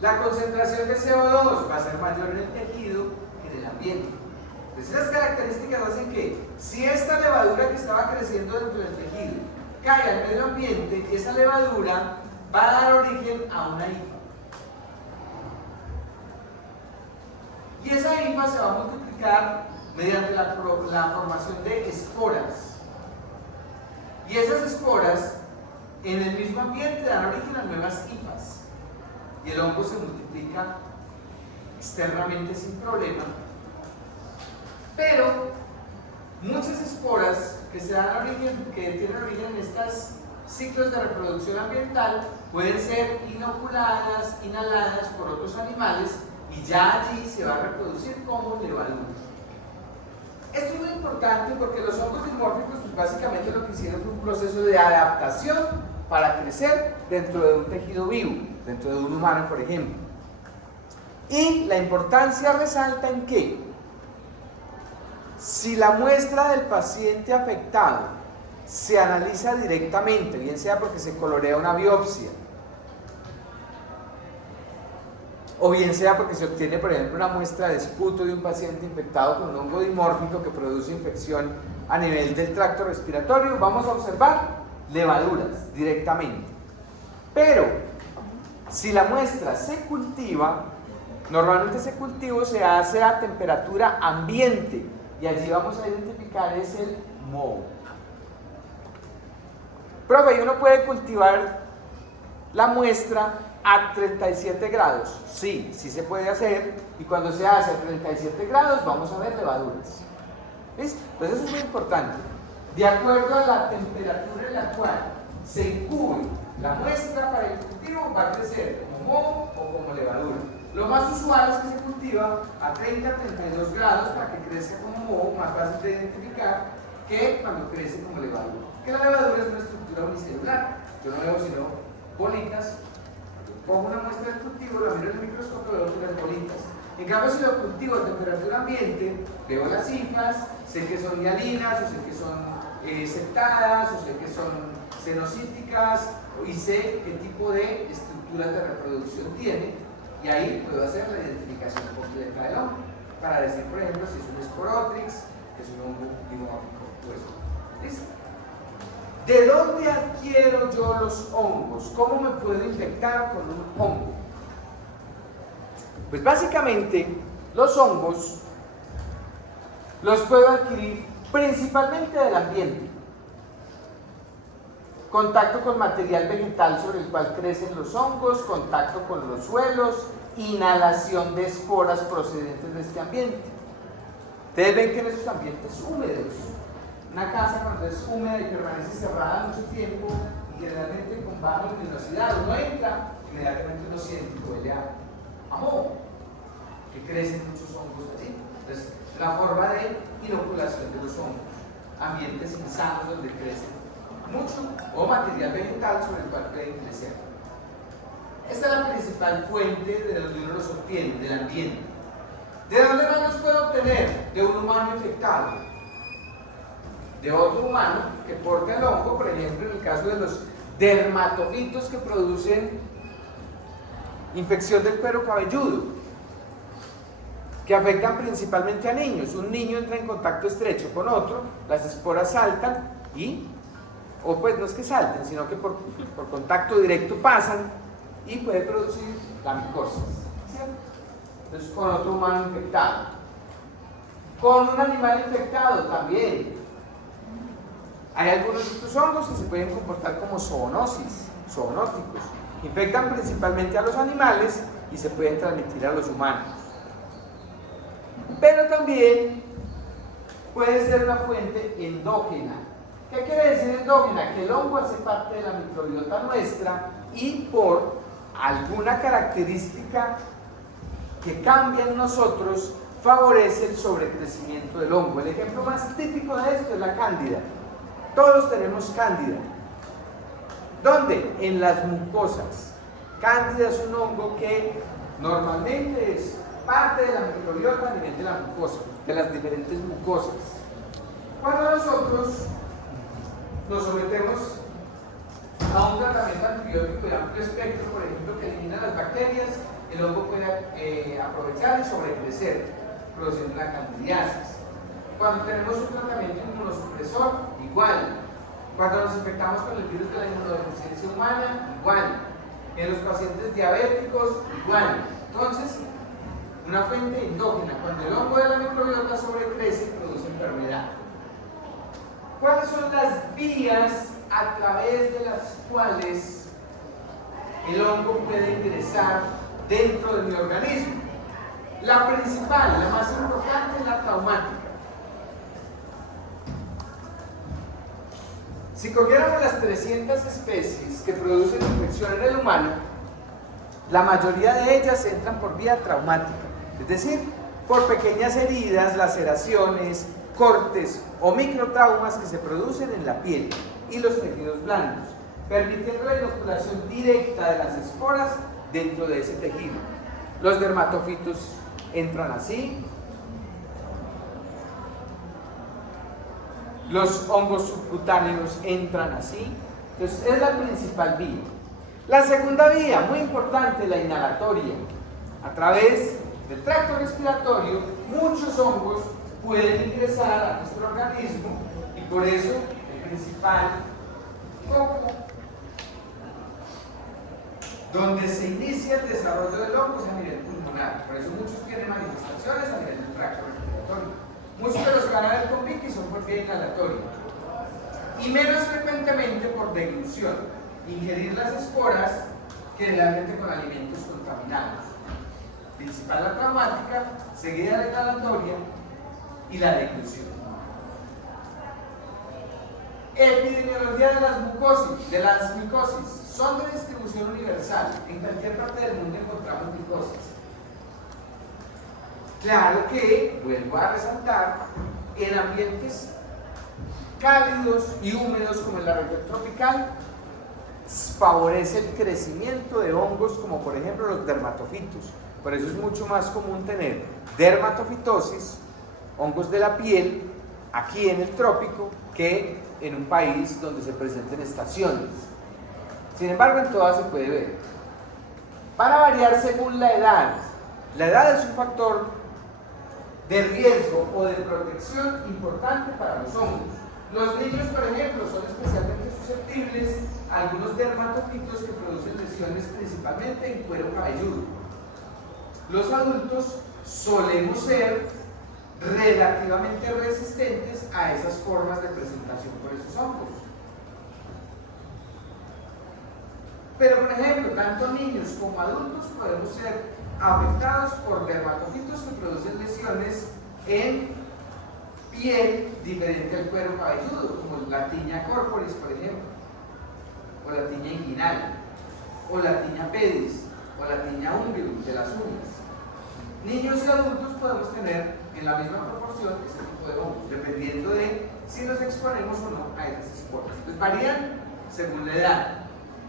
La concentración de CO2 va a ser mayor en el tejido que en el ambiente. Entonces, esas características hacen que si esta levadura que estaba creciendo dentro del tejido cae al medio ambiente, esa levadura va a dar origen a una hifa. Y esa hifa se va a multiplicar mediante la formación de esporas. Y esas esporas en el mismo ambiente dan origen a nuevas hifas. Y el hongo se multiplica externamente sin problema. Pero muchas esporas que tienen origen en estos ciclos de reproducción ambiental pueden ser inoculadas, inhaladas por otros animales y ya allí se va a reproducir como levadura. Esto es muy importante porque los hongos dimórficos pues básicamente lo que hicieron fue un proceso de adaptación para crecer dentro de un tejido vivo, dentro de un humano, por ejemplo. Y la importancia resalta en que si la muestra del paciente afectado se analiza directamente, bien sea porque se colorea una biopsia, o bien sea porque se obtiene, por ejemplo, una muestra de esputo de un paciente infectado con un hongo dimórfico que produce infección a nivel del tracto respiratorio, vamos a observar levaduras directamente. Pero si la muestra se cultiva, normalmente ese cultivo se hace a temperatura ambiente y allí vamos a identificar es el moho. Profe, ¿y uno puede cultivar la muestra a 37 grados? Sí, sí se puede hacer, y cuando se hace a 37 grados vamos a ver levaduras. ¿Listo? Entonces eso es muy importante. De acuerdo a la temperatura en la cual se incube la muestra para el cultivo, va a crecer como moho o como levadura. Lo más usual es que se cultiva a 30 a 32 grados para que crezca como moho, más fácil de identificar que cuando crece como levadura. Que la levadura es una estructura unicelular. Yo no veo sino bolitas. Pongo una muestra del cultivo, la miro en el microscopio, veo las bolitas. En cambio, si lo cultivo a temperatura ambiente, veo las cifras, sé que son hialinas, o sé que son septadas, o sé que son cenocíticas, y sé qué tipo de estructuras de reproducción tiene, y ahí puedo hacer la identificación completa del hongo, para decir, por ejemplo, si es un Sporotrix, que es un hongo dimórfico, pues, ¿listo? ¿De dónde adquiero yo los hongos? ¿Cómo me puedo infectar con un hongo? Pues básicamente los hongos los puedo adquirir principalmente del ambiente. Contacto con material vegetal sobre el cual crecen los hongos, contacto con los suelos, inhalación de esporas procedentes de este ambiente. Ustedes ven que en esos ambientes húmedos, una casa cuando es húmeda y permanece cerrada mucho tiempo y generalmente con baja luminosidad, uno entra, inmediatamente uno siente que huele a moho, que crecen muchos hongos allí. Entonces, la forma de inoculación de los hongos, ambientes insanos donde crecen mucho o material vegetal sobre el cual pueden crecer. Esta es la principal fuente de donde uno los obtiene, del ambiente. ¿De dónde más los puedo obtener? De un humano infectado, de otro humano que porta el hongo, por ejemplo, en el caso de los dermatofitos que producen infección del cuero cabelludo, que afectan principalmente a niños. Un niño entra en contacto estrecho con otro, las esporas saltan o pues no es que salten, sino que por contacto directo pasan y puede producir la micosis, ¿cierto? Entonces, con otro humano infectado. Con un animal infectado también. Hay algunos de estos hongos que se pueden comportar como zoonóticos. Infectan principalmente a los animales y se pueden transmitir a los humanos. Pero también puede ser una fuente endógena. ¿Qué quiere decir endógena? Que el hongo hace parte de la microbiota nuestra y por alguna característica que cambia en nosotros favorece el sobrecrecimiento del hongo. El ejemplo más típico de esto es la cándida. Todos tenemos cándida. ¿Dónde? En las mucosas. Cándida es un hongo que normalmente es parte de la microbiota a nivel de la mucosa, de las diferentes mucosas. Cuando nosotros nos sometemos a un tratamiento antibiótico de amplio espectro, por ejemplo, que elimina las bacterias, el hongo puede aprovechar y sobrecrecer, produciendo la candidiasis. Cuando tenemos un tratamiento inmunosupresor, igual. Cuando nos infectamos con el virus de la inmunodeficiencia humana, igual. En los pacientes diabéticos, igual. Entonces, una fuente endógena, cuando el hongo de la microbiota sobrecrece y produce enfermedad. ¿Cuáles son las vías a través de las cuales el hongo puede ingresar dentro de mi organismo? La principal, la más importante, es la traumática. Si cogiéramos las 300 especies que producen infección en el humano, la mayoría de ellas entran por vía traumática, es decir, por pequeñas heridas, laceraciones, cortes o microtraumas que se producen en la piel y los tejidos blandos, permitiendo la inoculación directa de las esporas dentro de ese tejido. Los dermatofitos entran así, los hongos subcutáneos entran así. Entonces es la principal vía. La segunda vía, muy importante, la inhalatoria. A través del tracto respiratorio, muchos hongos pueden ingresar a nuestro organismo y por eso el principal foco donde se inicia el desarrollo del hongo es a nivel pulmonar. Por eso muchos tienen manifestaciones a nivel del tracto respiratorio. Muchos de los canales con Vicky son por vía inhalatoria y menos frecuentemente por deglución, ingerir las esporas generalmente con alimentos contaminados. Principal la traumática, seguida la inhalatoria y la deglución. Epidemiología de las micosis son de distribución universal. En cualquier parte del mundo encontramos micosis. Claro que, vuelvo a resaltar, en ambientes cálidos y húmedos como en la región tropical, favorece el crecimiento de hongos como por ejemplo los dermatofitos. Por eso es mucho más común tener dermatofitosis, hongos de la piel, aquí en el trópico, que en un país donde se presenten estaciones. Sin embargo, en todas se puede ver. Van a variar según la edad. La edad es un factor de riesgo o de protección importante para los hongos. Los niños, por ejemplo, son especialmente susceptibles a algunos dermatofitos que producen lesiones principalmente en cuero cabelludo. Los adultos solemos ser relativamente resistentes a esas formas de presentación por esos hongos. Pero, por ejemplo, tanto niños como adultos podemos ser afectados por dermatofitos que producen lesiones en piel diferente al cuero cabelludo, como la tiña corporis, por ejemplo, o la tiña inguinal, o la tiña pedis, o la tiña unguium de las uñas. Niños y adultos podemos tener en la misma proporción este tipo de hongos, dependiendo de si nos exponemos o no a esas esporas. Entonces varían según la edad.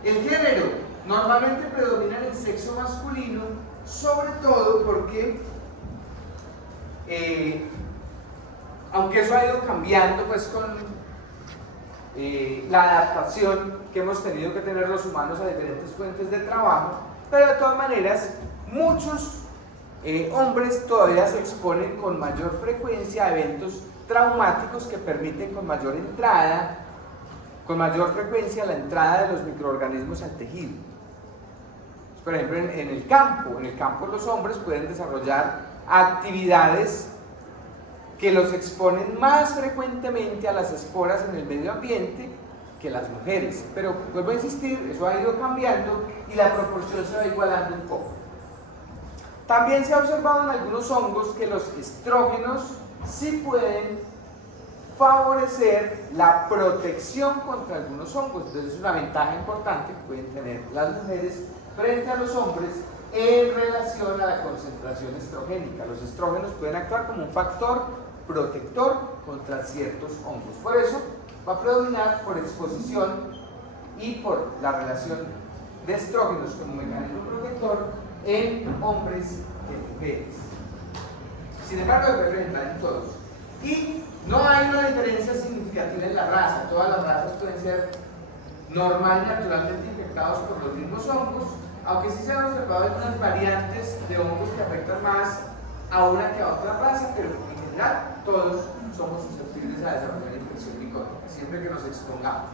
El género normalmente predomina en el sexo masculino, sobre todo porque aunque eso ha ido cambiando pues con la adaptación que hemos tenido que tener los humanos a diferentes fuentes de trabajo, pero de todas maneras muchos hombres todavía se exponen con mayor frecuencia a eventos traumáticos que permiten con mayor frecuencia la entrada de los microorganismos al tejido. Por ejemplo, en el campo los hombres pueden desarrollar actividades que los exponen más frecuentemente a las esporas en el medio ambiente que las mujeres. Pero vuelvo a insistir, eso ha ido cambiando y la proporción se va igualando un poco. También se ha observado en algunos hongos que los estrógenos sí pueden favorecer la protección contra algunos hongos. Entonces es una ventaja importante que pueden tener las mujeres frente a los hombres en relación a la concentración estrogénica. Los estrógenos pueden actuar como un factor protector contra ciertos hongos. Por eso va a predominar por exposición y por la relación de estrógenos como mecanismo protector en hombres que en mujeres. Sin embargo, se representan en todos. Y no hay una diferencia significativa en la raza. Todas las razas pueden ser normal y naturalmente infectados por los mismos hongos, aunque sí se han observado algunas variantes de hongos que afectan más a una que a otra raza, pero en general todos somos susceptibles a desarrollar infección micótica, siempre que nos expongamos.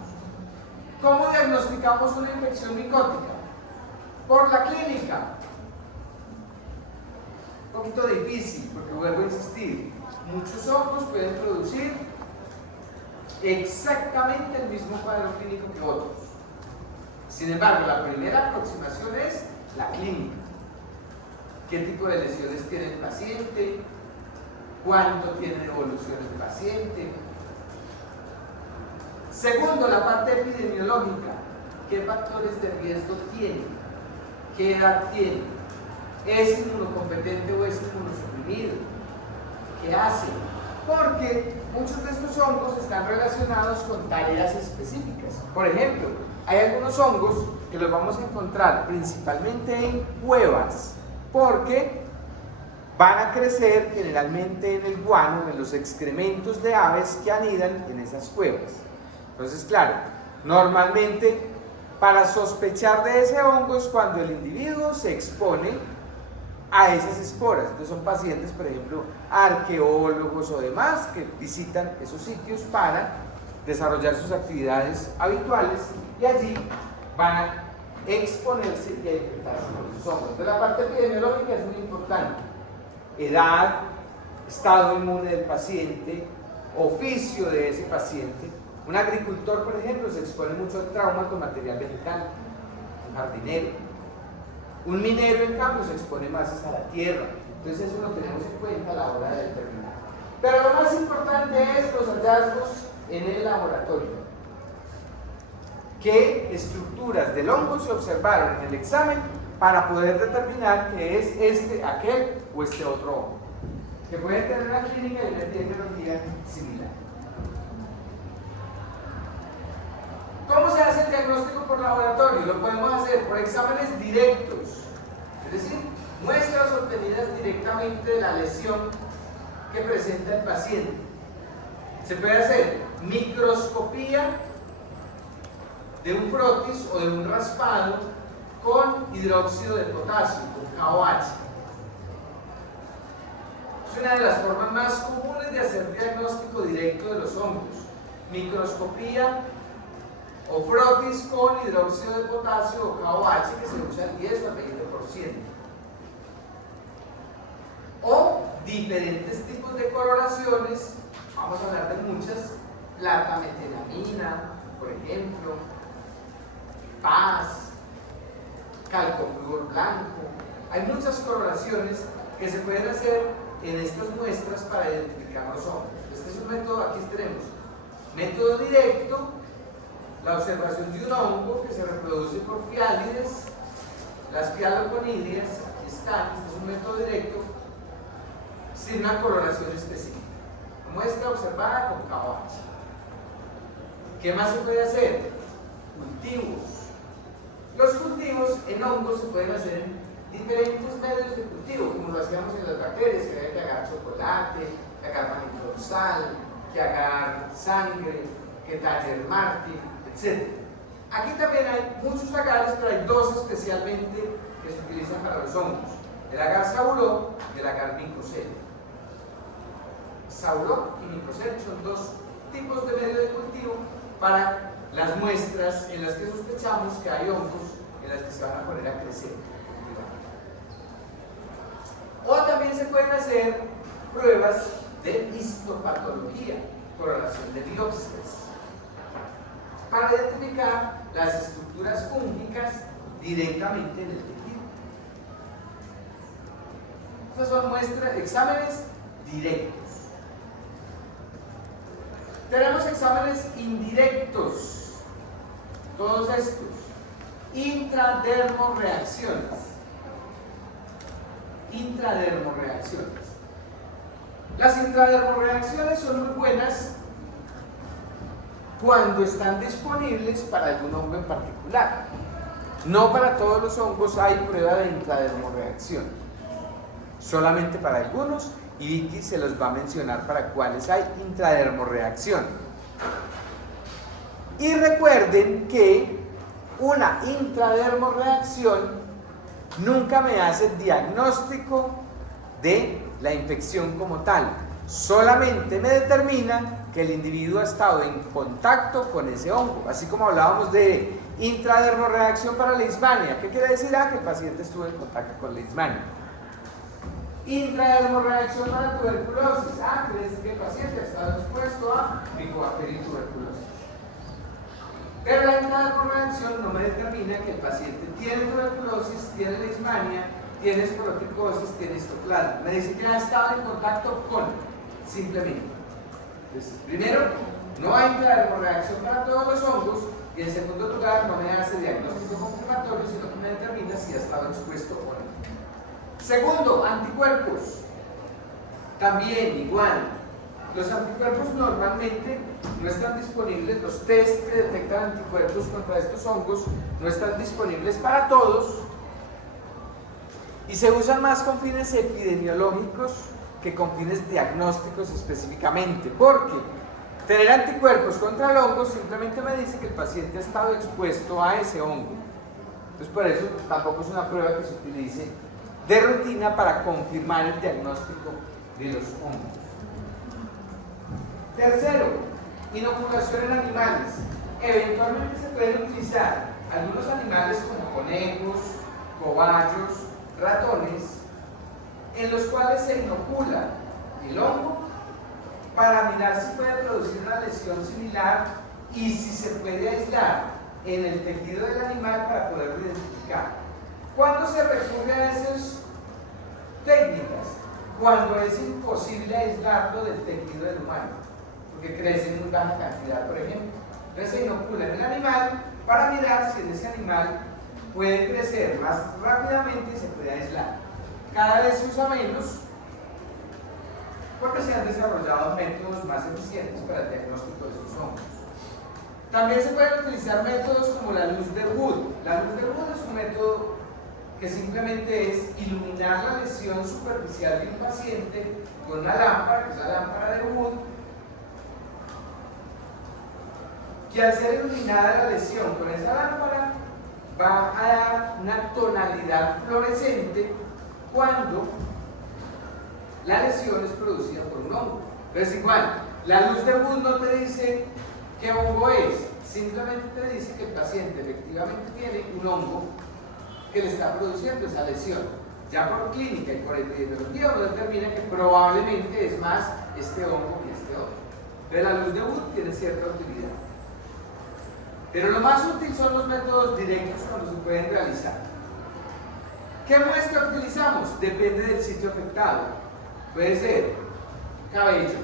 ¿Cómo diagnosticamos una infección micótica? Por la clínica. Un poquito difícil, porque vuelvo a insistir, muchos hongos pueden producir exactamente el mismo cuadro clínico que otros. Sin embargo, la primera aproximación es la clínica. ¿Qué tipo de lesiones tiene el paciente? ¿Cuánto tiene de evolución el paciente? Segundo, la parte epidemiológica. ¿Qué factores de riesgo tiene? ¿Qué edad tiene? ¿Es inmunocompetente o es inmunosuprimido? ¿Qué hace? Porque muchos de estos hongos están relacionados con tareas específicas. Por ejemplo, hay algunos hongos que los vamos a encontrar principalmente en cuevas, porque van a crecer generalmente en el guano, en los excrementos de aves que anidan en esas cuevas. Entonces, claro, normalmente para sospechar de ese hongo es cuando el individuo se expone a esas esporas. Entonces son pacientes, por ejemplo, arqueólogos o demás que visitan esos sitios para desarrollar sus actividades habituales y allí van a exponerse y a infectarse con esos hongos. Entonces la parte epidemiológica es muy importante. Edad, estado inmune del paciente, oficio de ese paciente. Un agricultor, por ejemplo, se expone mucho al trauma con material vegetal, un jardinero. Un minero, en cambio, se expone más a la tierra. Entonces eso lo tenemos en cuenta a la hora de determinar. Pero lo más importante es los hallazgos en el laboratorio. ¿Qué estructuras del hongo se observaron en el examen para poder determinar que es este, aquel o este otro hongo? que pueden tener una clínica y una epidemiología similar. ¿Cómo se hace el diagnóstico por laboratorio? Lo podemos hacer por exámenes directos, es decir, muestras obtenidas directamente de la lesión que presenta el paciente. Se puede hacer microscopía de un frotis o de un raspado con hidróxido de potasio, con KOH. Es una de las formas más comunes de hacer diagnóstico directo de los hongos. Microscopía o frotis con hidróxido de potasio o KOH, que se usa al 10 o al 20%. O diferentes tipos de coloraciones, vamos a hablar de muchas, plata metelamina, por ejemplo, paz, calcofluor blanco. Hay muchas coloraciones que se pueden hacer en estas muestras para identificar los hongos. Este es un método, aquí tenemos, método directo, la observación de un hongo que se reproduce por fiálides, las fialoconidias, aquí están, este es un método directo, sin una coloración específica. Muestra observada con KOH. ¿Qué más se puede hacer? Cultivos. Los cultivos en hongos se pueden hacer en diferentes medios de cultivo, como lo hacíamos en las bacterias, que había que agar chocolate, que agar manitosal, que agar sangre, que taller Martin, etc. Aquí también hay muchos agares, pero hay dos especialmente que se utilizan para los hongos: el agar Sauró y el agar Micocel. Sauró y Micocel son dos tipos de medio de cultivo para las muestras en las que sospechamos que hay hongos en las que se van a poner a crecer. O también se pueden hacer pruebas de histopatología, coloración de biopsias, para identificar las estructuras fúngicas directamente en el tejido. Estas son muestras, exámenes directos. Tenemos exámenes indirectos, todos estos, intradermorreacciones. Las intradermorreacciones son muy buenas cuando están disponibles para algún hongo en particular. No para todos los hongos hay prueba de intradermorreacción, solamente para algunos, y Vicky se los va a mencionar para cuáles hay intradermorreacción. Y recuerden que una intradermorreacción nunca me hace diagnóstico de la infección como tal, solamente me determina que el individuo ha estado en contacto con ese hongo, así como hablábamos de intradermorreacción para leishmania. ¿Qué quiere decir? Que el paciente estuvo en contacto con leishmania. Intradermorreacción para tuberculosis. Quiere decir que el paciente ha estado expuesto a Mycobacterium tuberculosis. Pero la intradermorreacción no me determina que el paciente tiene tuberculosis, tiene leishmania, tiene esporotricosis, tiene histoplasma. Me dice que ha estado en contacto con, simplemente. Entonces, primero, no hay intradermorreacción para todos los hongos, y en segundo lugar, no me hace diagnóstico confirmatorio, sino que me determina si ha estado expuesto o no. Segundo, anticuerpos. También igual. Los anticuerpos normalmente no están disponibles, los test que detectan anticuerpos contra estos hongos no están disponibles para todos, y se usan más con fines epidemiológicos que con fines diagnósticos específicamente, porque tener anticuerpos contra el hongo simplemente me dice que el paciente ha estado expuesto a ese hongo. Entonces, por eso tampoco es una prueba que se utilice de rutina para confirmar el diagnóstico de los hongos. Tercero, inoculación en animales. Eventualmente se pueden utilizar algunos animales como conejos, cobayos, ratones, en los cuales se inocula el hongo para mirar si puede producir una lesión similar y si se puede aislar en el tejido del animal para poderlo identificar. ¿Cuándo se recurre a esas técnicas? Cuando es imposible aislarlo del tejido del humano, porque crece en muy baja cantidad, por ejemplo. Entonces se inocula en el animal para mirar si en ese animal puede crecer más rápidamente y se puede aislar. Cada vez se usa menos, porque se han desarrollado métodos más eficientes para el diagnóstico de estos hongos. También se pueden utilizar métodos como la luz de Wood. La luz de Wood es un método que simplemente es iluminar la lesión superficial de un paciente con una lámpara, que es la lámpara de Wood, que al ser iluminada la lesión con esa lámpara va a dar una tonalidad fluorescente cuando la lesión es producida por un hongo. Pero es igual, la luz de Wood no te dice qué hongo es, simplemente te dice que el paciente efectivamente tiene un hongo que le está produciendo esa lesión. Ya por clínica y por epidemiología uno determina que probablemente es más este hongo que este otro. Pero la luz de Wood tiene cierta utilidad. Pero lo más útil son los métodos directos cuando se pueden realizar. ¿Qué muestra utilizamos? Depende del sitio afectado. Puede ser cabello,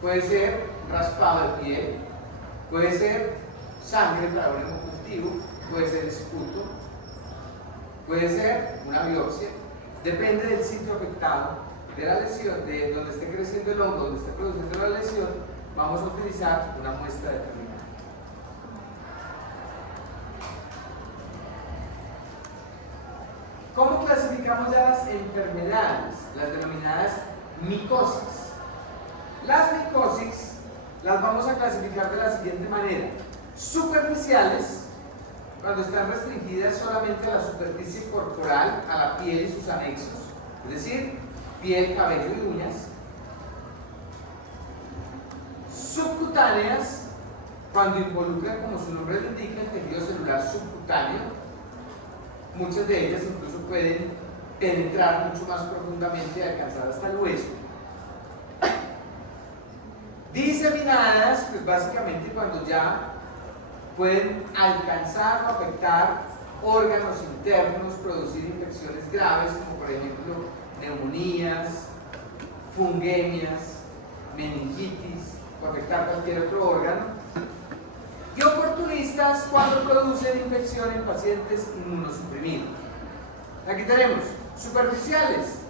puede ser raspado de piel, puede ser sangre para un hemocultivo, puede ser esputo, puede ser una biopsia. Depende del sitio afectado, de la lesión, de donde esté creciendo el hongo, donde esté produciendo la lesión, vamos a utilizar una muestra determinada. ¿Cómo clasificamos ya las enfermedades? Las denominadas micosis. Las micosis las vamos a clasificar de la siguiente manera: superficiales, cuando están restringidas solamente a la superficie corporal, a la piel y sus anexos, es decir, piel, cabello y uñas. Subcutáneas, cuando involucran, como su nombre lo indica, el tejido celular subcutáneo. Muchas de ellas incluso pueden penetrar mucho más profundamente y alcanzar hasta el hueso. Diseminadas, pues básicamente cuando ya pueden alcanzar o afectar órganos internos, producir infecciones graves, como por ejemplo neumonías, fungemias, meningitis, o afectar cualquier otro órgano. Y oportunistas cuando producen infección en pacientes inmunosuprimidos. Aquí tenemos superficiales,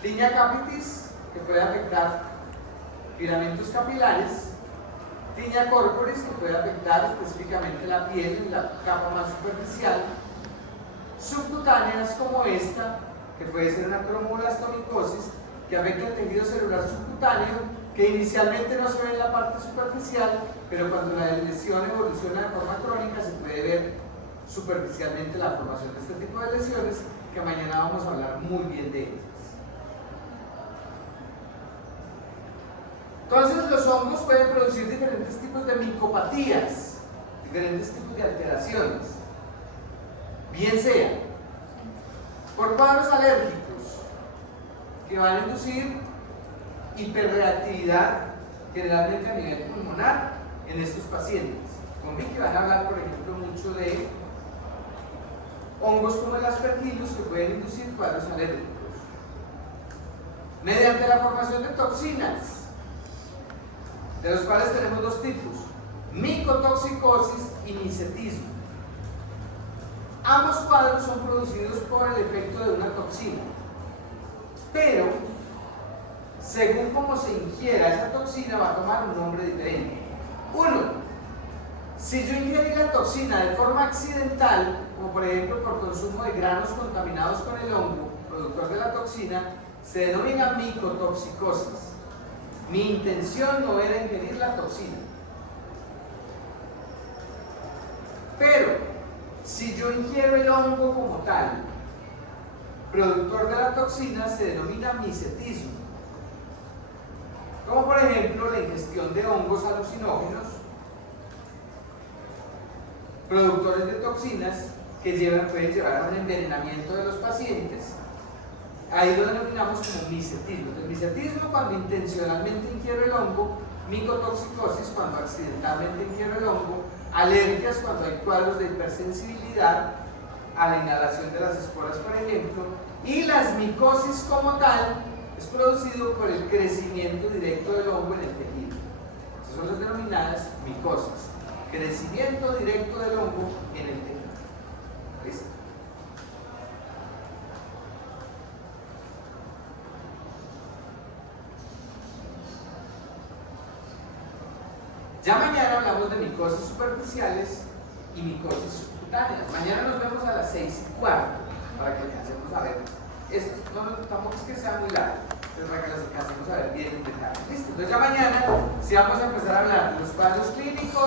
tinea capitis, que puede afectar filamentos capilares, tinea corporis, que puede afectar específicamente la piel en la capa más superficial, subcutáneas como esta, que puede ser una cromoblastomicosis, que afecta el tejido celular subcutáneo, que inicialmente no se ve en la parte superficial, pero cuando la lesión evoluciona de forma crónica se puede ver superficialmente la formación de este tipo de lesiones, que mañana vamos a hablar muy bien de ellas. Entonces los hongos pueden producir diferentes tipos de micopatías, diferentes tipos de alteraciones, bien sea por cuadros alérgicos que van a inducir hiperreactividad, generalmente a nivel pulmonar, en estos pacientes. Conmigo que van a hablar, por ejemplo, mucho de hongos como el aspergillus, que pueden inducir cuadros alérgicos. Mediante la formación de toxinas, de los cuales tenemos dos tipos: micotoxicosis y micetismo. Ambos cuadros son producidos por el efecto de una toxina, pero según cómo se ingiera esa toxina va a tomar un nombre diferente. Uno, si yo ingiero la toxina de forma accidental, como por ejemplo por consumo de granos contaminados con el hongo productor de la toxina, se denomina micotoxicosis. Mi intención no era ingerir la toxina. Pero si yo ingiero el hongo como tal, productor de la toxina, se denomina micetismo. Como por ejemplo la ingestión de hongos alucinógenos, productores de toxinas que pueden llevar a un envenenamiento de los pacientes. Ahí lo denominamos como micetismo. El micetismo cuando intencionalmente ingiero el hongo, micotoxicosis cuando accidentalmente ingiero el hongo, alergias cuando hay cuadros de hipersensibilidad a la inhalación de las esporas, por ejemplo, y las micosis como tal es producido por el crecimiento directo del hongo en el tejido. Esas son las denominadas micosis, crecimiento directo del hongo en el tejido. ¿Listo? Ya mañana hablamos de micosis superficiales y micosis subcutáneas. Mañana nos vemos a las 6:15 para que alcancemos a ver. Esto tampoco es que sea muy largo, pero para que los alcancemos a ver bien en detalle. Listo. Entonces ya mañana sí vamos a empezar a hablar de los cuadros clínicos.